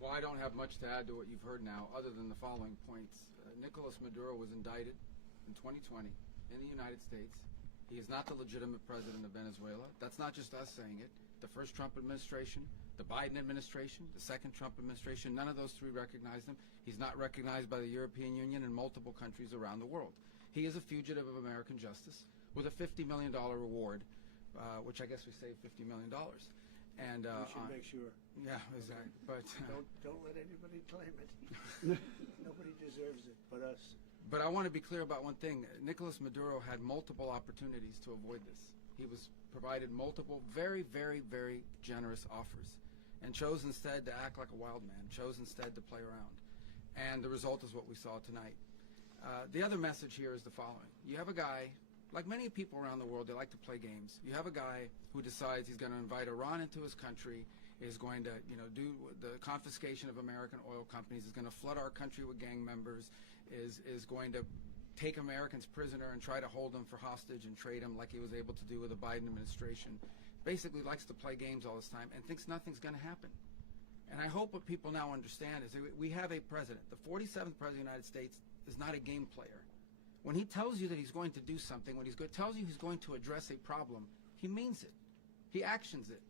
Well, I don't have much to add to what you've heard now, other than the following points. Nicolás Maduro was indicted in 2020 in the United States. He is not the legitimate president of Venezuela. That's not just us saying it. the first Trump administration, the Biden administration, the second Trump administration. None of those three recognized him. He's not recognized by the European Union and multiple countries around the world. He is a fugitive of American justice with a $50 million reward, which I guess we saved $50 million. And We should make sure. yeah, exactly. But Don't let anybody claim it. Nobody deserves it but us. But I want to be clear about one thing. Nicolás Maduro had multiple opportunities to avoid this. He was provided multiple very, very, very generous offers and chose instead to act like a wild man, chose instead to play around. And the result is what we saw tonight. The other message here is the following. You have a guy, like many people around the world, they like to play games. You have a guy who decides he's going to invite Iran into his country, is going to, do the confiscation of American oil companies, is going to flood our country with gang members, is going to take Americans prisoner and try to hold them for hostage and trade them like he was able to do with the Biden administration. Basically likes to play games all this time and thinks nothing's going to happen. And I hope what people now understand is that we have a president. The 47th president of the United States is not a game player. When he tells you that he's going to do something, when tells you he's going to address a problem, he means it. He actions it.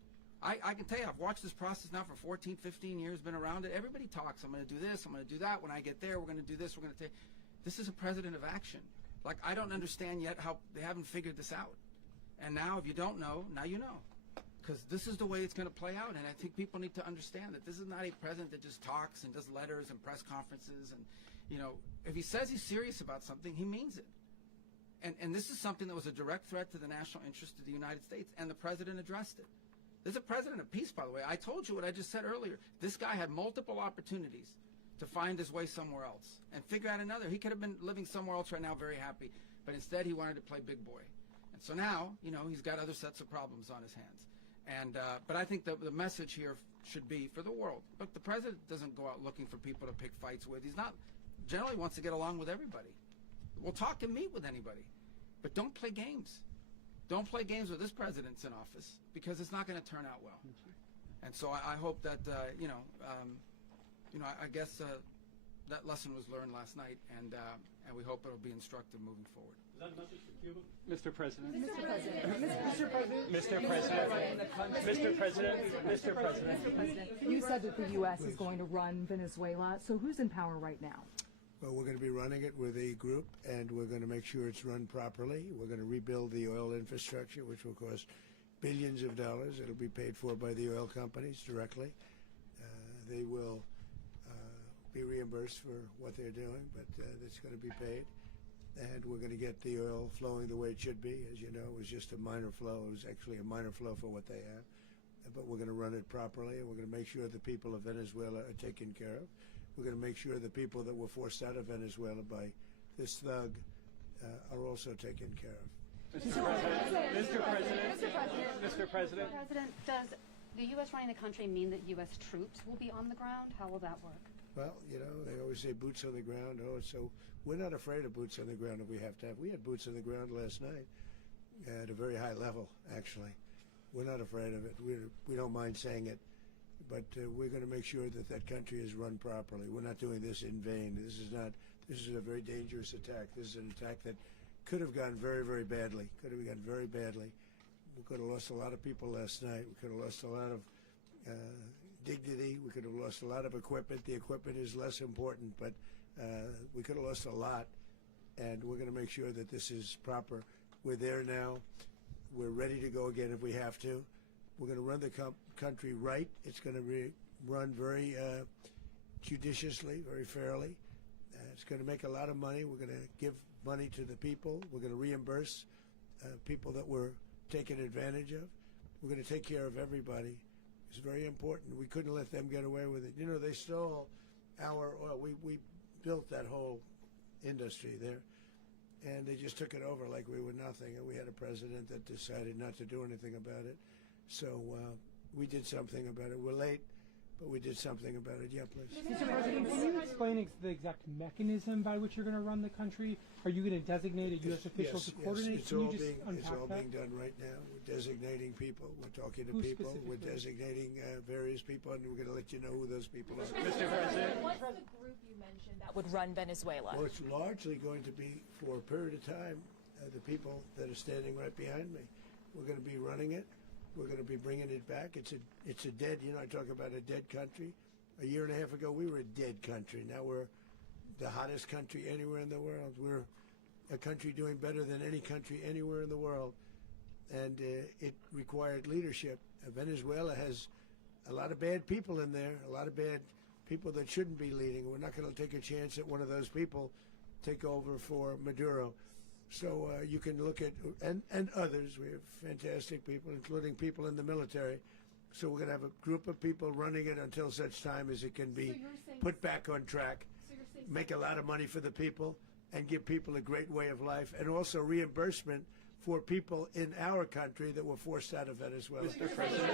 I can tell you, I've watched this process now for 14, 15 years, been around it. Everybody talks, I'm going to do this, I'm going to do that. When I get there, we're going to do this, we're going to take. This is a president of action. Like, I don't understand yet how they haven't figured this out. And now, if you don't know, now you know. Because this is the way it's going to play out. And I think people need to understand that this is not a president that just talks and does letters and press conferences. And, if he says he's serious about something, he means it. And this is something that was a direct threat to the national interest of the United States, and the president addressed it. This is a president of peace, by the way. I told you what I just said earlier. This guy had multiple opportunities to find his way somewhere else and figure out another. He could have been living somewhere else right now very happy, but instead he wanted to play big boy. And so now, he's got other sets of problems on his hands. And but I think the message here should be for the world. Look, the president doesn't go out looking for people to pick fights with. He's not generally wants to get along with everybody. We'll talk and meet with anybody, but don't play games. Don't play games with this president's in office, because it's not going to turn out well. And so I hope that I guess that lesson was learned last night, and we hope it'll be instructive moving forward. Is that a message for Cuba? Mr. President. Mr. President. You said that the U.S. is going to run Venezuela, so who's in power right now? Well, we're going to be running it with a group, and we're going to make sure it's run properly. We're going to rebuild the oil infrastructure, which will cost billions of dollars. It'll be paid for by the oil companies directly. They will be reimbursed for what they're doing, but it's going to be paid. And we're going to get the oil flowing the way it should be. As you know, it was just a minor flow. It was actually a minor flow for what they have. But we're going to run it properly, and we're going to make sure the people of Venezuela are taken care of. We're going to make sure the people that were forced out of Venezuela by this thug are also taken care of. Mr. President. Does the U.S. running the country mean that U.S. troops will be on the ground? How will that work? Well, they always say boots on the ground. So we're not afraid of boots on the ground if we have to have. We had boots on the ground last night at a very high level, actually. We're not afraid of it. We don't mind saying it. But we're going to make sure that that country is run properly. We're not doing this in vain. This is a very dangerous attack. This is an attack that could have gone very, very badly. Could have gone very badly. We could have lost a lot of people last night. We could have lost a lot of dignity. We could have lost a lot of equipment. The equipment is less important, but we could have lost a lot. And we're going to make sure that this is proper. We're there now. We're ready to go again if we have to. We're going to run the country right. It's going to be run very judiciously, very fairly. It's going to make a lot of money. We're going to give money to the people. We're going to reimburse people that were taken advantage of. We're going to take care of everybody. It's very important. We couldn't let them get away with it. They stole our oil. We built that whole industry there, and they just took it over like we were nothing. And we had a president that decided not to do anything about it. So we did something about it. We're late, but we did something about it. Yeah, please. Mr. President, can you explain the exact mechanism by which you're going to run the country? Are you going to designate a U.S. official to coordinate? It's all being done right now. We're designating people. We're talking to people. We're designating various people, and we're going to let you know who those people are. Mr. President. What's the group you mentioned that would run Venezuela? Well, it's largely going to be, for a period of time, the people that are standing right behind me. We're going to be running it. We're going to be bringing it back. It's a dead, I talk about a dead country. A year and a half ago, we were a dead country. Now we're the hottest country anywhere in the world. We're a country doing better than any country anywhere in the world. And it required leadership. Venezuela has a lot of bad people in there, a lot of bad people that shouldn't be leading. We're not going to take a chance that one of those people take over for Maduro. So you can look at, and others, we have fantastic people, including people in the military. So we're going to have a group of people running it until such time as it can be put back on track, make a lot of money for the people, and give people a great way of life, and also reimbursement for people in our country that were forced out of Venezuela. Mr. President,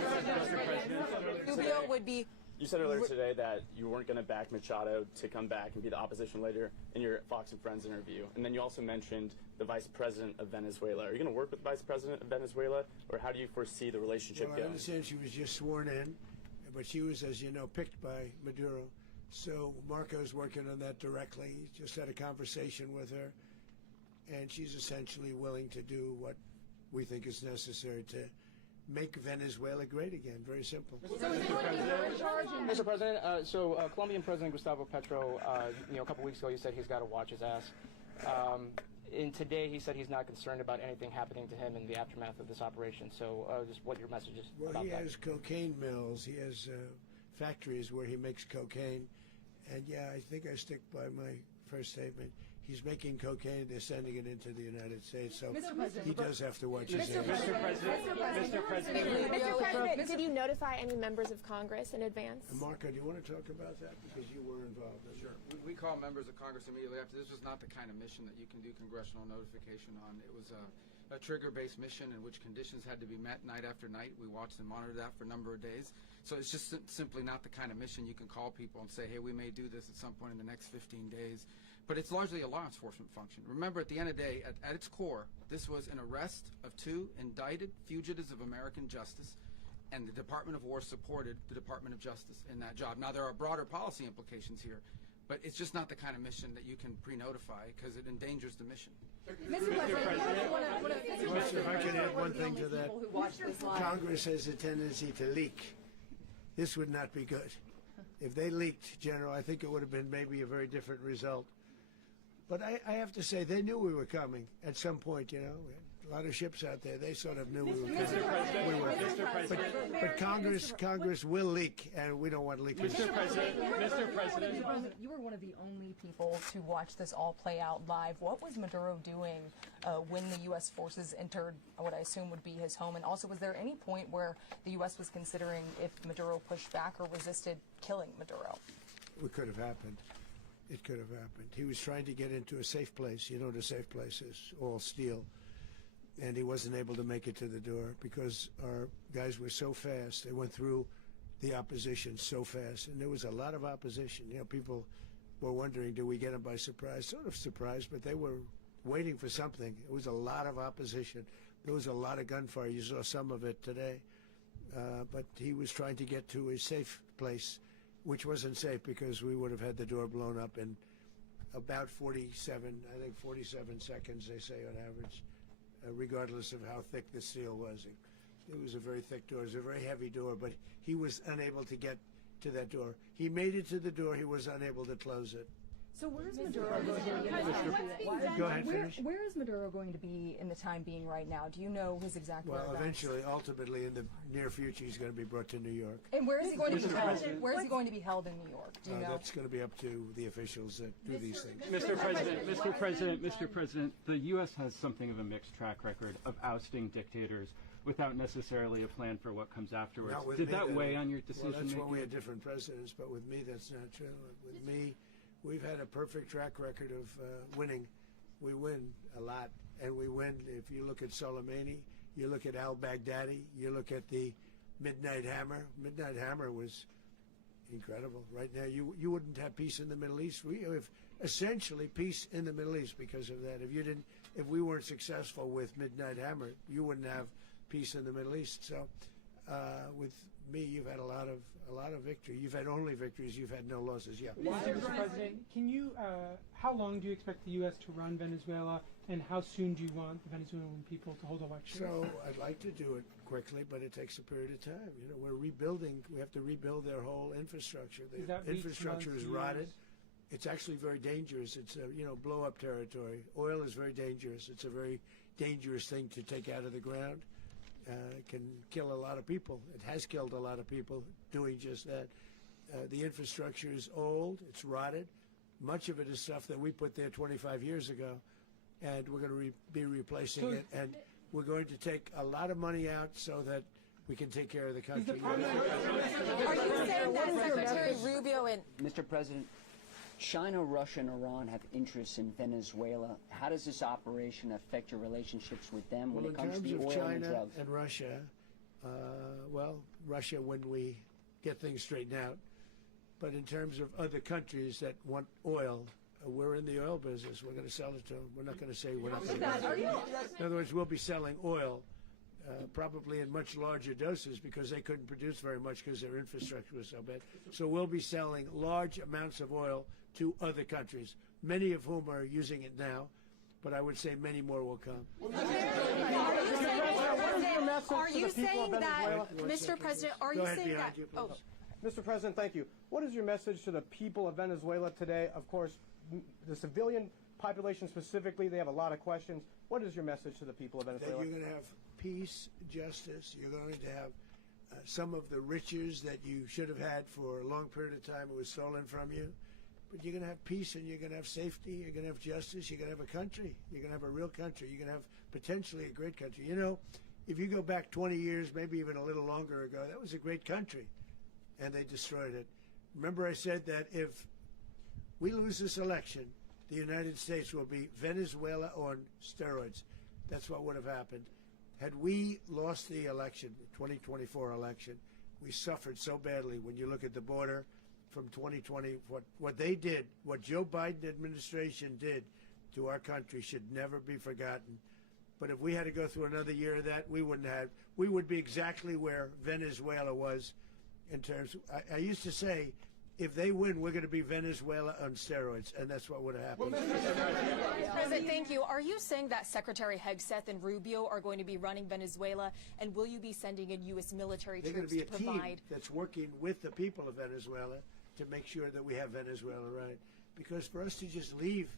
Rubio would be. you said earlier today that you weren't going to back Machado to come back and be the opposition leader in your Fox and Friends interview. And then you also mentioned the Vice President of Venezuela. Are you going to work with the Vice President of Venezuela, or how do you foresee the relationship Well, going? I understand she was just sworn in, but she was, as you know, picked by Maduro. So Marco's working on that directly. He just had a conversation with her, and she's essentially willing to do what we think is necessary to make Venezuela great again. Very simple. Mr. President, Colombian President Gustavo Petro, a couple weeks ago, he said he's got to watch his ass. And today, he said he's not concerned about anything happening to him in the aftermath of this operation. So, just what your message is Well, about he that. has cocaine mills. He has factories where he makes cocaine. And yeah, I think I stick by my first statement. He's making cocaine. They're sending it into the United States. So he does have to watch his ass. Mr. President, did you notify any members of Congress in advance? Marco, do you want to talk about that? Because you were involved. Sure. We call members of Congress immediately after. This was not the kind of mission that you can do congressional notification on. It was a trigger-based mission in which conditions had to be met night after night. We watched and monitored that for a number of days. So it's just simply not the kind of mission you can call people and say, hey, we may do this at some point in the next 15 days. But it's largely a law enforcement function. Remember, at the end of the day, at its core, this was an arrest of 2 indicted fugitives of American justice, and the Department of War supported the Department of Justice in that job. Now, there are broader policy implications here, but it's just not the kind of mission that you can pre-notify because it endangers the mission. Mr. President, if I can add one thing to that. Congress has a tendency to leak. This would not be good. If they leaked, General, I think it would have been maybe a very different result. But I have to say, they knew we were coming at some point, We had a lot of ships out there. They sort of knew we were coming. But Congress will leak, and we don't want leakage. Mr. President, You were one of the only people to watch this all play out live. What was Maduro doing when the U.S. forces entered what I assume would be his home? And also, was there any point where the U.S. was considering if Maduro pushed back or resisted killing Maduro? It could have happened. It could have happened. He was trying to get into a safe place. You know what a safe place is, all steel. And he wasn't able to make it to the door because our guys were so fast. They went through the opposition so fast. And there was a lot of opposition. People were wondering, do we get them by surprise? Sort of surprised, but they were waiting for something. It was a lot of opposition. There was a lot of gunfire. You saw some of it today. But he was trying to get to a safe place, which wasn't safe because we would have had the door blown up in about 47 seconds, they say on average, regardless of how thick the steel was. It was a very thick door. It was a very heavy door, but he was unable to get to that door. He made it to the door. He was unable to close it. So where is Maduro going to be? Go ahead, finish. Where is Maduro going to be in the time being right now? Do you know his exact Well, whereabouts? eventually, ultimately, in the near future, he's going to be brought to New York. And where is he going to be held? Where is he going to be held in New York? Do you know? That's going to be up to the officials that do these things. Mr. President, the U.S. has something of a mixed track record of ousting dictators without necessarily a plan for what comes afterwards. Not with Did me, that though. weigh on your decision Well, that's making? when we had different presidents, but with me, that's not true. With me, we've had a perfect track record of winning. We win a lot, and we win. If you look at Soleimani, you look at al-Baghdadi, you look at the Midnight Hammer. Midnight Hammer was incredible. Right now, you wouldn't have peace in the Middle East. We have essentially peace in the Middle East because of that. If we weren't successful with Midnight Hammer, you wouldn't have peace in the Middle East. So, with me, you've had a lot of victory. You've had only victories. You've had no losses. Yeah. Mr. President, can you? How long do you expect the U.S. to run Venezuela? And how soon do you want the Venezuelan people to hold elections? So I'd like to do it quickly, but it takes a period of time. You know, we're rebuilding. We have to rebuild their whole infrastructure. The infrastructure is rotted. It's actually very dangerous. It's a blow-up territory. Oil is very dangerous. It's a very dangerous thing to take out of the ground. It can kill a lot of people. It has killed a lot of people doing just that. The infrastructure is old. It's rotted. Much of it is stuff that we put there 25 years ago, and we're going to be replacing it. And we're going to take a lot of money out so that we can take care of the country. Are you saying that Secretary Rubio and Mr. President, China, Russia, and Iran have interests in Venezuela. How does this operation affect your relationships with them when it comes to the oil China and the drugs? and Russia, Russia when we get things straightened out. But in terms of other countries that want oil, we're in the oil business. We're going to sell it to them. We're not going to say we're not going to. In other words, we'll be selling oil probably in much larger doses because they couldn't produce very much because their infrastructure was so bad. So we'll be selling large amounts of oil to other countries, many of whom are using it now, but I would say many more will come. Are you saying that, Mr. President, are you saying that? Oh, Mr. President, thank you. What is your message to the people of Venezuela today? Of course, the civilian population specifically, they have a lot of questions. What is your message to the people of Venezuela? That you're going to have peace, justice. You're going to have some of the riches that you should have had for a long period of time. It was stolen from you. But you're going to have peace and you're going to have safety. You're going to have justice. You're going to have a country. You're going to have a real country. You're going to have potentially a great country. You know, if you go back 20 years, maybe even a little longer ago, that was a great country. And they destroyed it. Remember I said that if we lose this election, the United States will be Venezuela on steroids. That's what would have happened. Had we lost the election, the 2024 election, we suffered so badly. When you look at the border from 2020, what they did, what Joe Biden administration did to our country should never be forgotten. But if we had to go through another year of that, we wouldn't have. We would be exactly where Venezuela was in terms. I used to say, if they win, we're going to be Venezuela on steroids, and that's what would have happened. President, thank you. Are you saying that Secretary Hegseth and Rubio are going to be running Venezuela, and will you be sending in U.S. military They're troops going to to be a provide? team that's working with the people of Venezuela to make sure that we have Venezuela right. Because for us to just leave,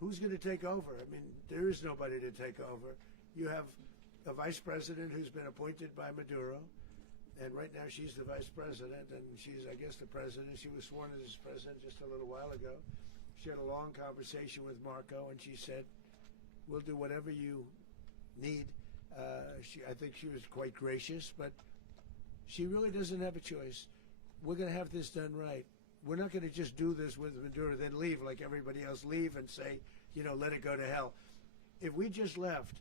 who's going to take over? I mean, there is nobody to take over. You have a vice president who's been appointed by Maduro. And right now she's the vice president, and she's, I guess, the president. She was sworn in as president just a little while ago. She had a long conversation with Marco, and she said, we'll do whatever you need. I think she was quite gracious, but she really doesn't have a choice. We're going to have this done right. We're not going to just do this with Maduro, then leave like everybody else, leave and say, let it go to hell. If we just left,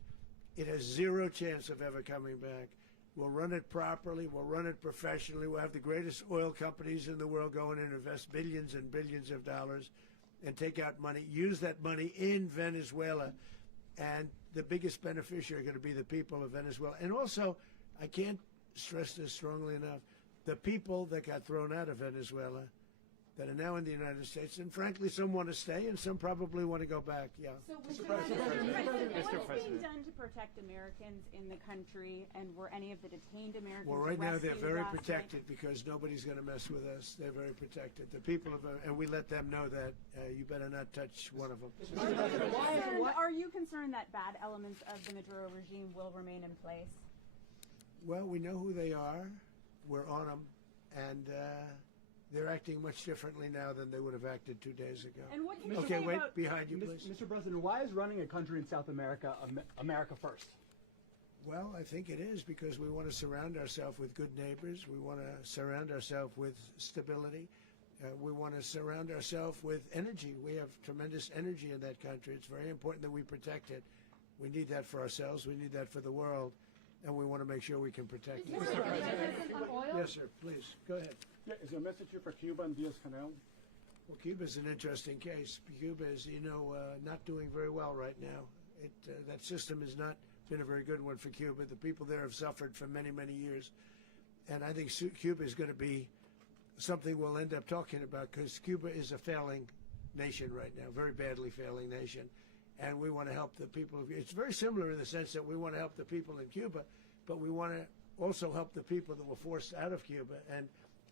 it has zero chance of ever coming back. We'll run it properly. We'll run it professionally. We'll have the greatest oil companies in the world go in and invest billions and billions of dollars and take out money, use that money in Venezuela. And the biggest beneficiary are going to be the people of Venezuela. And also, I can't stress this strongly enough, the people that got thrown out of Venezuela that are now in the United States, and frankly, some want to stay and some probably want to go back. Yeah. So, Mr. President, what is being done to protect Americans in the country, and were any of the detained Americans Well, right now they're arrested very last protected night? because nobody's going to mess with us. They're very protected. The people of, and we let them know that you better not touch one of them. Are you concerned that bad elements of the Maduro regime will remain in place? Well, we know who they are. We're on them, and they're acting much differently now than they would have acted 2 days ago. And what can you okay, say wait, about behind you, please. Mr. President, why is running a country in South America America first? Well, I think it is because we want to surround ourselves with good neighbors. We want to surround ourselves with stability. We want to surround ourselves with energy. We have tremendous energy in that country. It's very important that we protect it. We need that for ourselves. We need that for the world. And we want to make sure we can protect it. Yes, sir. Please, go ahead. Yeah, is there a message here for Cuba and Diaz-Canel? Well, Cuba's an interesting case. Cuba is, not doing very well right now. That system has not been a very good one for Cuba. The people there have suffered for many, many years. And I think Cuba is going to be something we'll end up talking about because Cuba is a failing nation right now, very badly failing nation. and we want to help the people of. It's very similar in the sense that we want to help the people in Cuba, but we want to also help the people that were forced out of Cuba and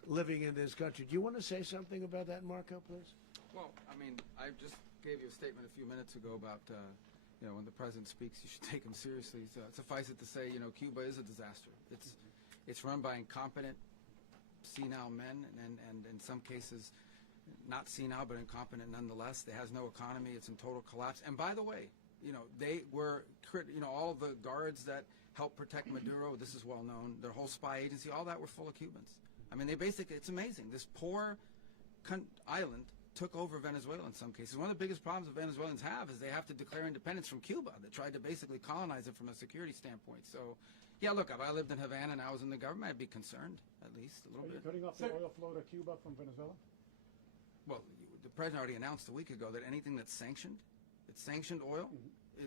living in this country. Do you want to say something about that, Marco, please? Well, I mean, I just gave you a statement a few minutes ago about, when the president speaks, you should take him seriously. So suffice it to say, Cuba is a disaster. It's run by incompetent, senile men, and in some cases, not senile, but incompetent nonetheless. It has no economy. It's in total collapse. And by the way, they were, all of the guards that helped protect Maduro, this is well known, their whole spy agency, all that were full of Cubans. I mean, they basically, it's amazing. This poor island took over Venezuela in some cases. One of the biggest problems the Venezuelans have is they have to declare independence from Cuba. They tried to basically colonize it from a security standpoint. So, yeah, look, if I lived in Havana and I was in the government, I'd be concerned, at least a little bit. Are you cutting off the oil flow to Cuba from Venezuela? Well, the president already announced a week ago that anything that's sanctioned oil,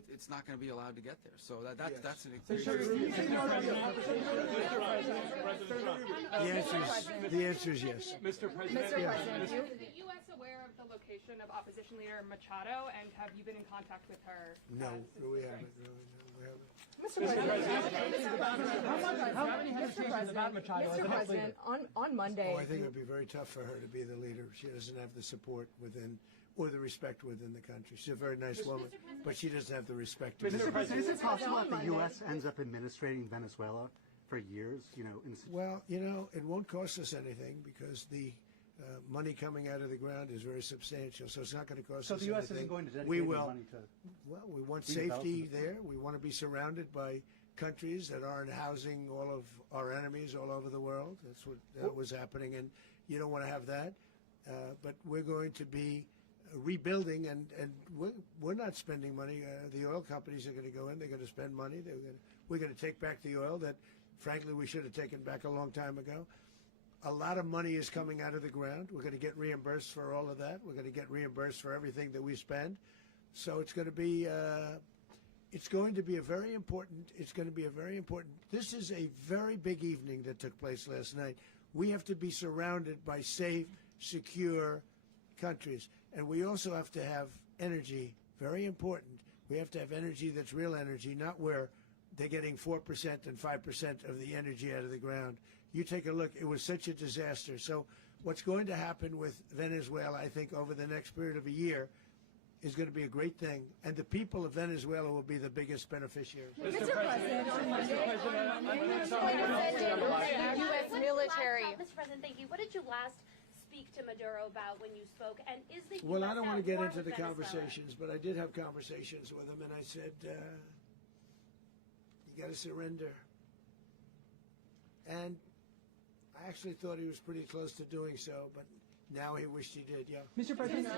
it's not going to be allowed to get there. So that's an The answer is yes. Mr. President, Is the U.S. aware of the location of opposition leader Machado, and have you been in contact with her? No, we haven't. We haven't. Mr. President, on Monday. I think it would be very tough for her to be the leader. She doesn't have the support within or the respect within the country. She's a very nice woman, but she doesn't have the respect. Mr. President, is it possible that the U.S. ends up administrating Venezuela for years? Well, it won't cost us anything because the money coming out of the ground is very substantial, so it's not going to cost us anything. So the U.S. isn't going to dedicate we will. money to. Well, we want safety there. We want to be surrounded by countries that aren't housing all of our enemies all over the world. That's what was happening, and you don't want to have that. But we're going to be rebuilding, and we're not spending money. The oil companies are going to go in. They're going to spend money. We're going to take back the oil that, frankly, we should have taken back a long time ago. A lot of money is coming out of the ground. We're going to get reimbursed for all of that. We're going to get reimbursed for everything that we spend. So it's going to be a very important. This is a very big evening that took place last night. We have to be surrounded by safe, secure countries. And we also have to have energy, very important. We have to have energy that's real energy, not where they're getting 4% and 5% of the energy out of the ground. You take a look, it was such a disaster. So what's going to happen with Venezuela, I think, over the next period of a year is going to be a great thing. And the people of Venezuela will be the biggest beneficiaries. Mr. President, U.S. military. Mr. President, thank you. What did you last speak to Maduro about when you spoke? And is the Well, US I don't want to get into the Venezuela? conversations, but I did have conversations with him, and I said, you got to surrender. And I actually thought he was pretty close to doing so, but now he wished he did, yeah. Mr. President,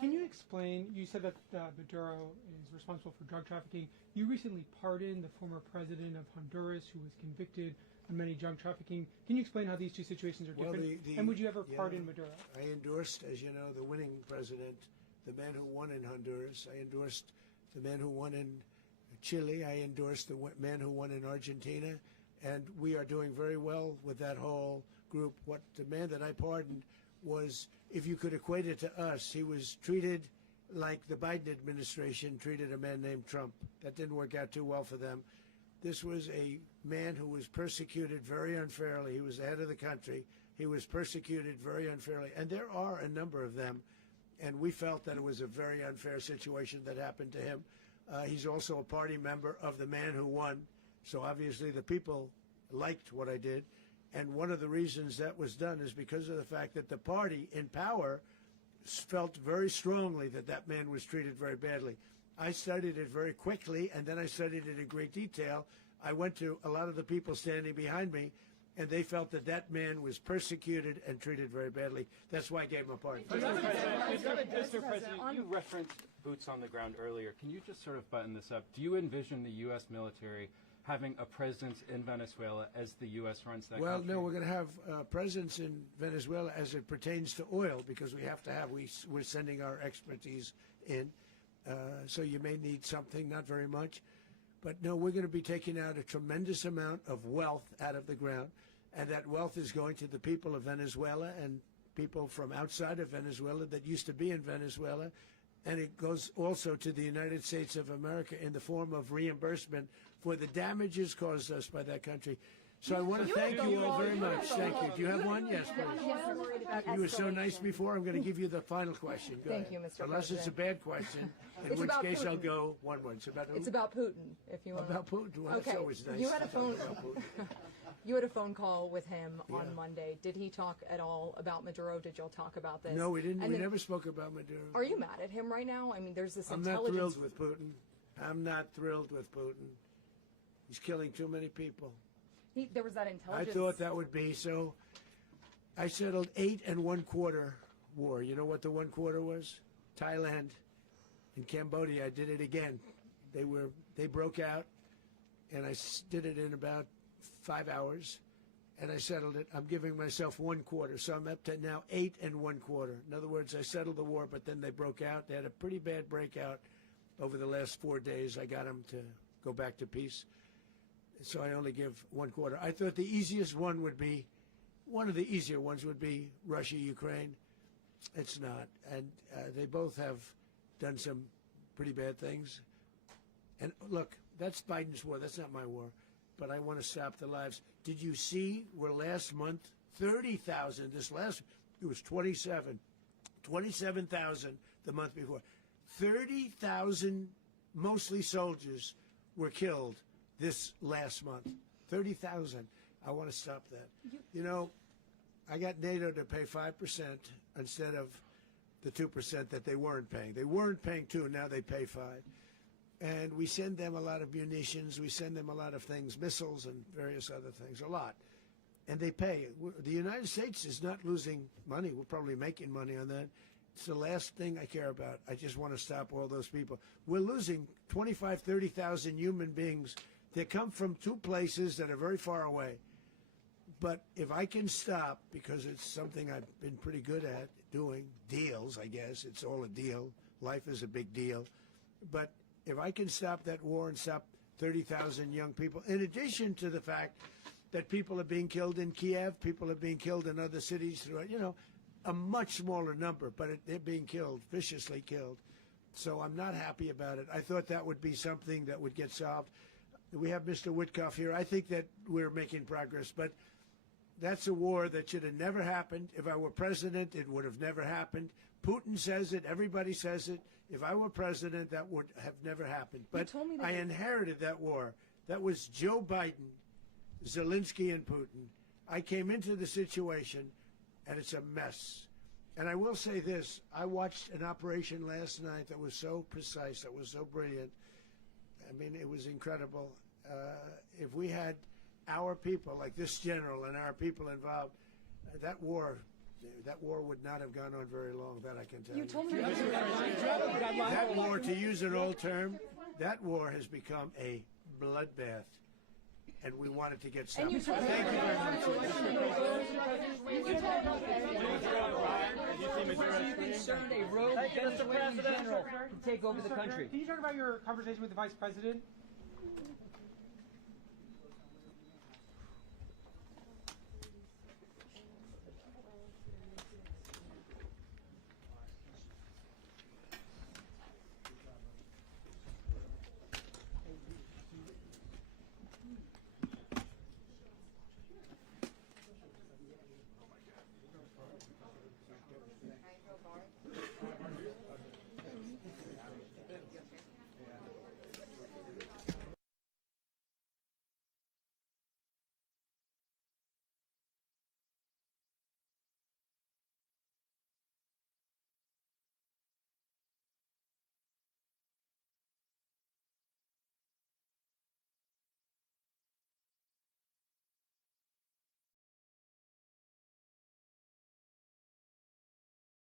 can you explain, you said that Maduro is responsible for drug trafficking. You recently pardoned the former president of Honduras who was convicted on many drug trafficking. Can you explain how these two situations are different? And would you ever pardon Maduro? I endorsed, as you know, the winning president, the man who won in Honduras. I endorsed the man who won in Chile. I endorsed the man who won in Argentina. And we are doing very well with that whole group. What the man that I pardoned was, if you could equate it to us, he was treated like the Biden administration treated a man named Trump. That didn't work out too well for them. This was a man who was persecuted very unfairly. He was the head of the country. He was persecuted very unfairly. And there are a number of them. And we felt that it was a very unfair situation that happened to him. He's also a party member of the man who won. So obviously the people liked what I did. And one of the reasons that was done is because of the fact that the party in power felt very strongly that that man was treated very badly. I studied it very quickly, and then I studied it in great detail. I went to a lot of the people standing behind me, and they felt that that man was persecuted and treated very badly. That's why I gave him a pardon. Mr. President, you referenced boots on the ground earlier. Can you just sort of button this up? Do you envision the U.S. military having a presence in Venezuela as the U.S. runs that country? Well, no, we're going to have a presence in Venezuela as it pertains to oil, because we have to have, we're sending our expertise in. So you may need something, not very much. But no, we're going to be taking out a tremendous amount of wealth out of the ground, and that wealth is going to the people of Venezuela and people from outside of Venezuela that used to be in Venezuela. and it goes also to the United States of America in the form of reimbursement for the damages caused us by that country. So I want to thank you all very much. Thank you. Do you have one? Yes, please. You were so nice before. I'm going to give you the final question. Go Thank ahead. you, Mr. Unless it's a President. bad question, in It's which about case I'll Putin. go one more. It's about who? It's about Putin, if you want. About Putin. Well, okay. that's always nice. You had a to talk phone. about Putin. You had a phone call with him on Yeah. Monday. Did he talk at all about Maduro? Did y'all talk about this? No, we didn't. And We then- never spoke about Maduro. Are you mad at him right now? I mean, there's this I'm not intelligence. thrilled with Putin. I'm not thrilled with Putin. He's killing too many people. There was that I intelligence. thought that would be so. I settled 8 1/4 war. You know what the 1/4 was? Thailand and Cambodia. I did it again. They broke out, and I did it in about 5 hours, and I settled it. I'm giving myself 1/4, so I'm up to now 8 1/4. In other words, I settled the war, but then they broke out. They had a pretty bad breakout over the last 4 days. I got them to go back to peace. So I only give 1/4. I thought the easiest one would be, one of the easier ones would be Russia, Ukraine. It's not. And they both have done some pretty bad things. And look, that's Biden's war. That's not my war. But I want to stop the lives. Did you see where last month, 30,000, it was 27,000 the month before. 30,000, mostly soldiers, were killed this last month. 30,000. I want to stop that. You know, I got NATO to pay 5% instead of the 2% that they weren't paying. They weren't paying 2, now they pay 5. And we send them a lot of munitions, we send them a lot of things, missiles and various other things, a lot. And they pay. The United States is not losing money. We're probably making money on that. It's the last thing I care about. I just want to stop all those people. We're losing 25, 30,000 human beings. They come from 2 places that are very far away. But if I can stop, because it's something I've been pretty good at doing, deals, I guess. It's all a deal. Life is a big deal. But if I can stop that war and stop 30,000 young people, in addition to the fact that people are being killed in Kiev, people are being killed in other cities throughout, you know, a much smaller number, but they're being killed, viciously killed. So I'm not happy about it. I thought that would be something that would get solved. We have Mr. Witkoff here. I think that we're making progress, but that's a war that should have never happened. If I were president, it would have never happened. Putin says it. Everybody says it. If I were president, that would have never happened. But I inherited that war. That was Joe Biden, Zelensky, and Putin. I came into the situation, and it's a mess. And I will say this. I watched an operation last night that was so precise, that was so brilliant. I mean, it was incredible. If we had our people, like this general, and our people involved, that war would not have gone on very long, that I can tell you. You told me That war, to use an old term, that war has become a bloodbath. And we want it to get stopped. Thank you very much. Are you concerned a rogue Venezuelan general can take over the country? Can you talk about your conversation with the Vice President?